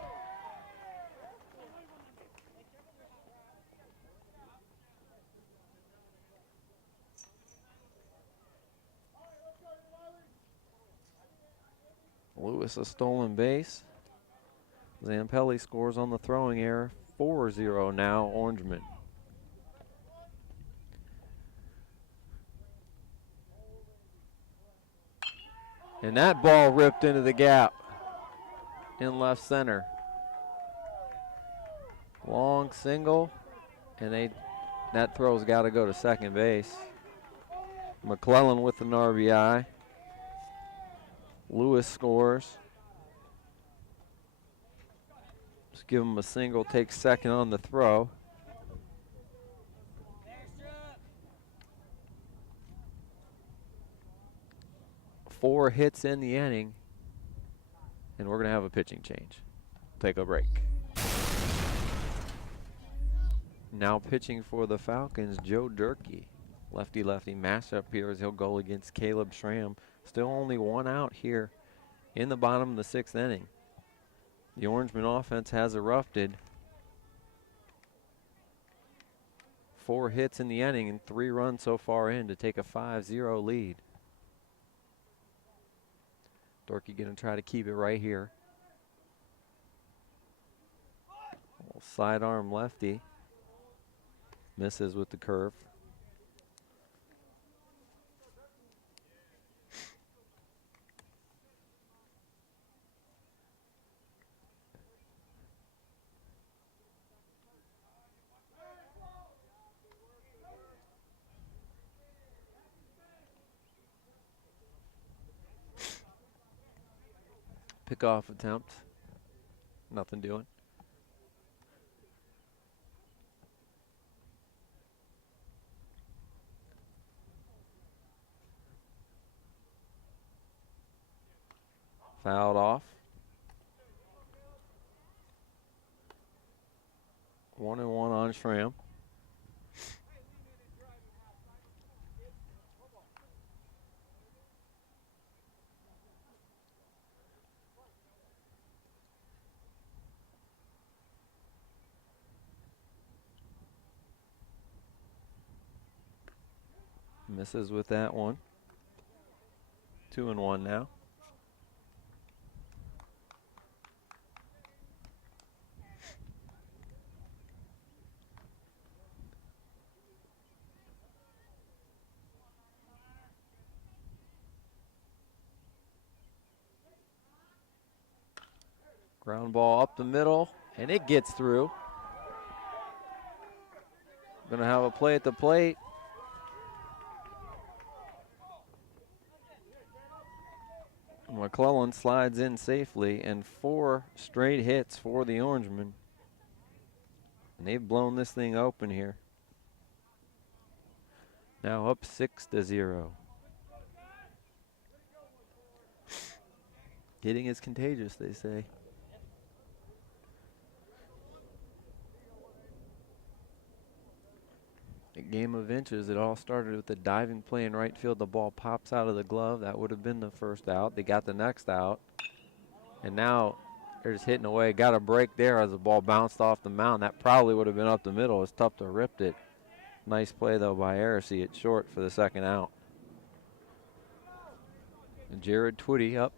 Lewis a stolen base. Zampelli scores on the throwing error. 4-0 now, Orangemen. And that ball ripped into the gap in left center. Long single, and that throw's got to go to second base. McClellan with an RBI. Lewis scores. Just give him a single, take second on the throw. Four hits in the inning, and we're going to have a pitching change. Take a break. Now pitching for the Falcons, Joe Durkee. Lefty-lefty matchup here as he'll go against Caleb Schramm. Still only 1 out here in the bottom of the 6th inning. The Orangemen offense has erupted. 4 hits in the inning and 3 runs so far in to take a 5-0 lead. Durkee going to try to keep it right here. Sidearm lefty. Misses with the curve. Pickoff attempt. Nothing doing. Fouled off. 1-1 on Schramm. Misses with that one. 2-1 now. Ground ball up the middle, and it gets through. Gonna have a play at the plate. McClellan slides in safely, and 4 straight hits for the Orangemen. And they've blown this thing open here. Now up 6-0. Hitting is contagious, they say. A game of inches. It all started with the diving play in right field. The ball pops out of the glove. That would have been the first out. They got the next out. And now they're just hitting away. Got a break there as the ball bounced off the mound. That probably would have been up the middle. It's tough to rip it. Nice play, though, by Heresy at short for the second out. And Jared Twitty up.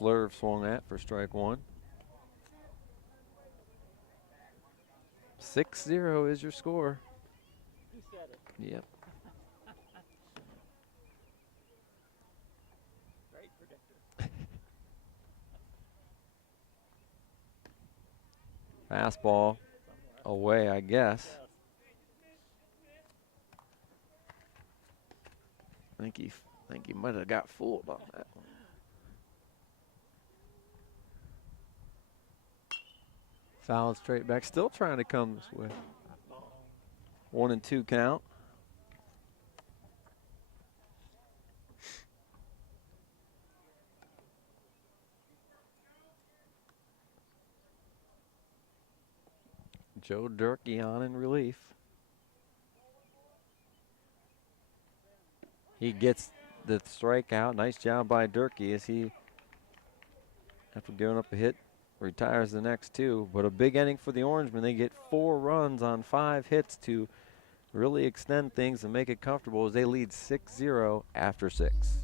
Slurve swung at for strike one. 6-0 is your score. You said it. Yep. Great predictor. Fastball away, I guess. Yes. I think he might have got fooled on that one. Foul straight back, still trying to come this way. 1-2 count. Joe Durkee on in relief. He gets the strikeout. Nice job by Durkee as he, after giving up a hit, retires the next 2. But a big inning for the Orangemen. They get 4 runs on 5 hits to really extend things and make it comfortable as they lead 6-0 after 6.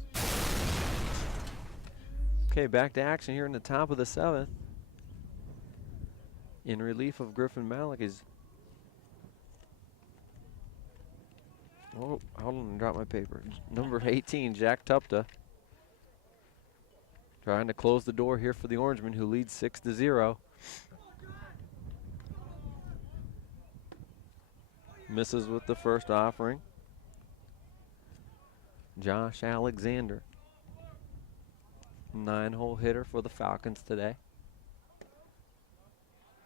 Okay, back to action here in the top of the 7th. In relief of Griffin Malik is, oh, hold on, drop my paper. Number 18, Jack Tupta. Trying to close the door here for the Orangemen, who lead 6-0. Misses with the first offering. Josh Alexander, 9-hole hitter for the Falcons today.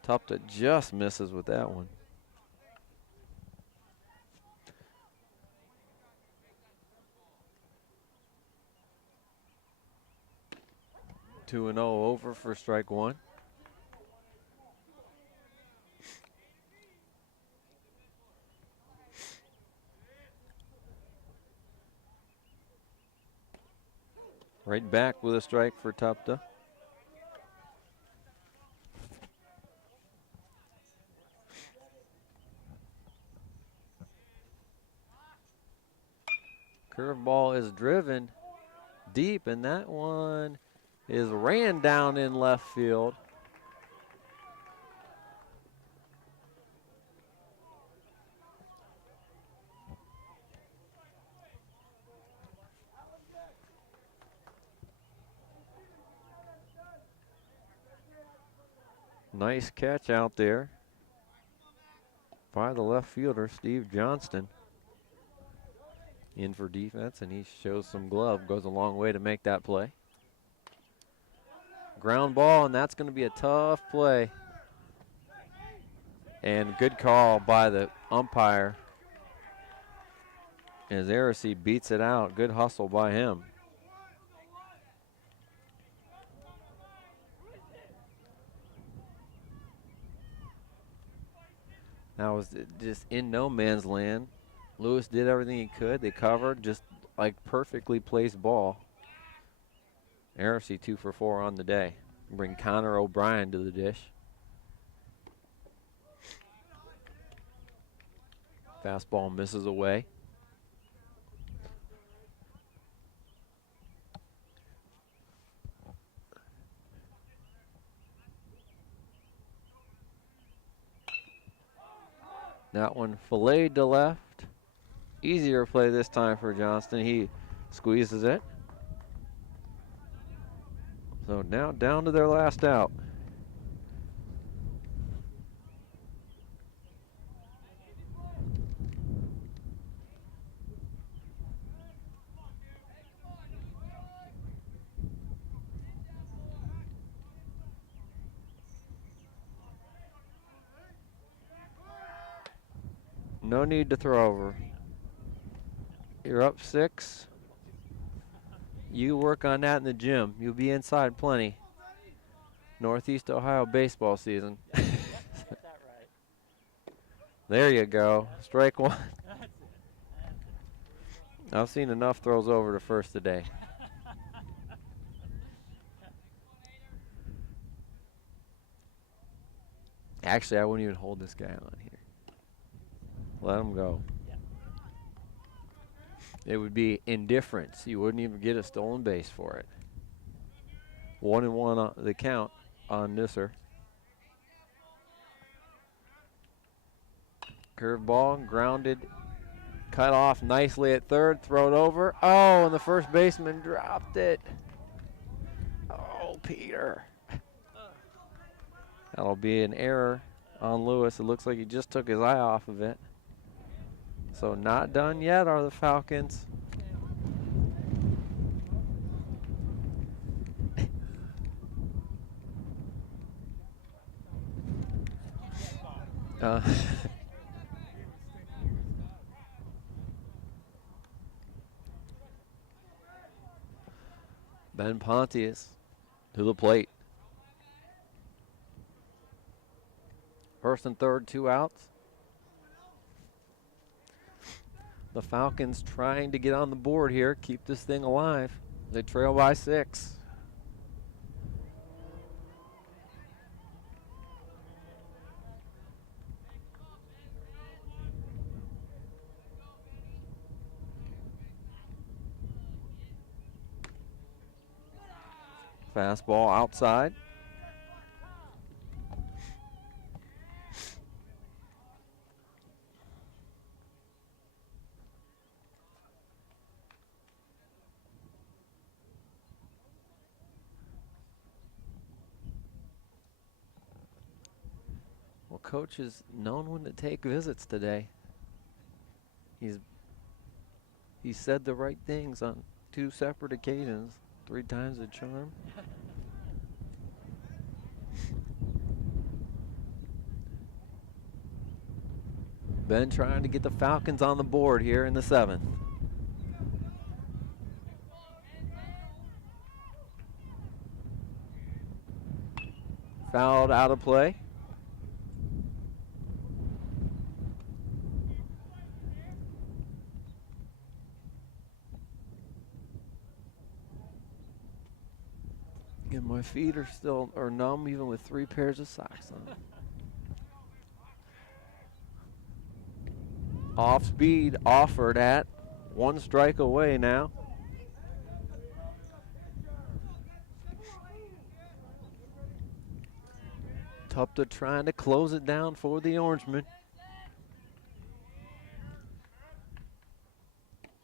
Tupta just misses with that one. Two and 0 over for strike one. Right back with a strike for Tupta. Curveball is driven deep, and that one is ran down in left field. Nice catch out there by the left fielder, Steve Johnston. in for defense, and he shows some glove. Goes a long way to make that play. Ground ball, and that's going to be a tough play. And good call by the umpire as Aracy beats it out. Good hustle by him. That was just in no man's land. Lewis did everything he could. They covered, just like perfectly placed ball. Aracy 2 for 4 on the day. Bring Connor O'Brien to the dish. Fastball misses away. That one filleted to left. Easier play this time for Johnston. He squeezes it. So now down to their last out. No need to throw over. You're up 6. You work on that in the gym. You'll be inside plenty. Northeast Ohio baseball season. There you go. Strike 1. I've seen enough throws over to first today. Actually, I wouldn't even hold this guy on here. Let him go. It would be indifference. You wouldn't even get a stolen base for it. 1-1 on the count on Nisser. Curveball, grounded, cut off nicely at third, throw it over. Oh, and the first baseman dropped it. Oh, Peter. That'll be an error on Lewis. It looks like he just took his eye off of it. So not done yet are the Falcons. Ben Pontius to the plate. First and third, 2 outs. The Falcons trying to get on the board here, keep this thing alive. They trail by 6. Fastball outside. Well, coach is known when to take visits today. He said the right things on 2 separate occasions. 3 times a charm. Ben trying to get the Falcons on the board here in the 7th. Fouled out of play. And my feet are still numb even with 3 pairs of socks on. Off speed offered at 1 strike away now. Tupta trying to close it down for the Orangemen.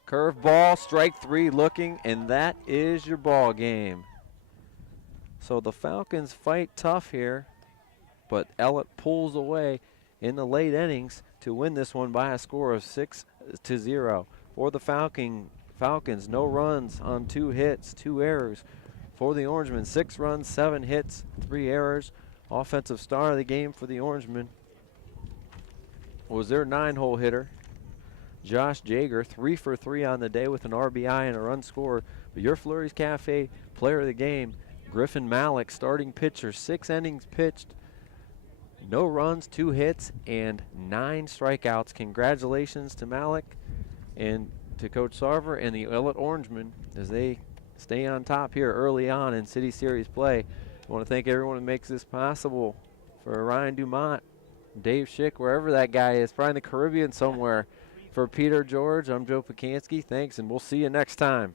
Curveball, strike 3 looking, and that is your ball game. So the Falcons fight tough here, but Ellet pulls away in the late innings to win this one by a score of 6-0. for the Falcons. No runs on 2 hits, 2 errors. For the Orangemen, 6 runs, 7 hits, 3 errors. Offensive star of the game for the Orangemen was their 9-hole hitter, Josh Jager, 3 for 3 on the day with an RBI and a run scored. But your Flurry's Cafe player of the game, Griffin Malik, starting pitcher, 6 innings pitched, no runs, 2 hits, and 9 strikeouts. Congratulations to Malik and to Coach Sarver and the Ellet Orangemen as they stay on top here early on in City Series play. I want to thank everyone who makes this possible. For Ryan Dumont, Dave Schick, wherever that guy is, probably in the Caribbean somewhere. For Peter George, I'm Joe Pacansky. Thanks, and we'll see you next time.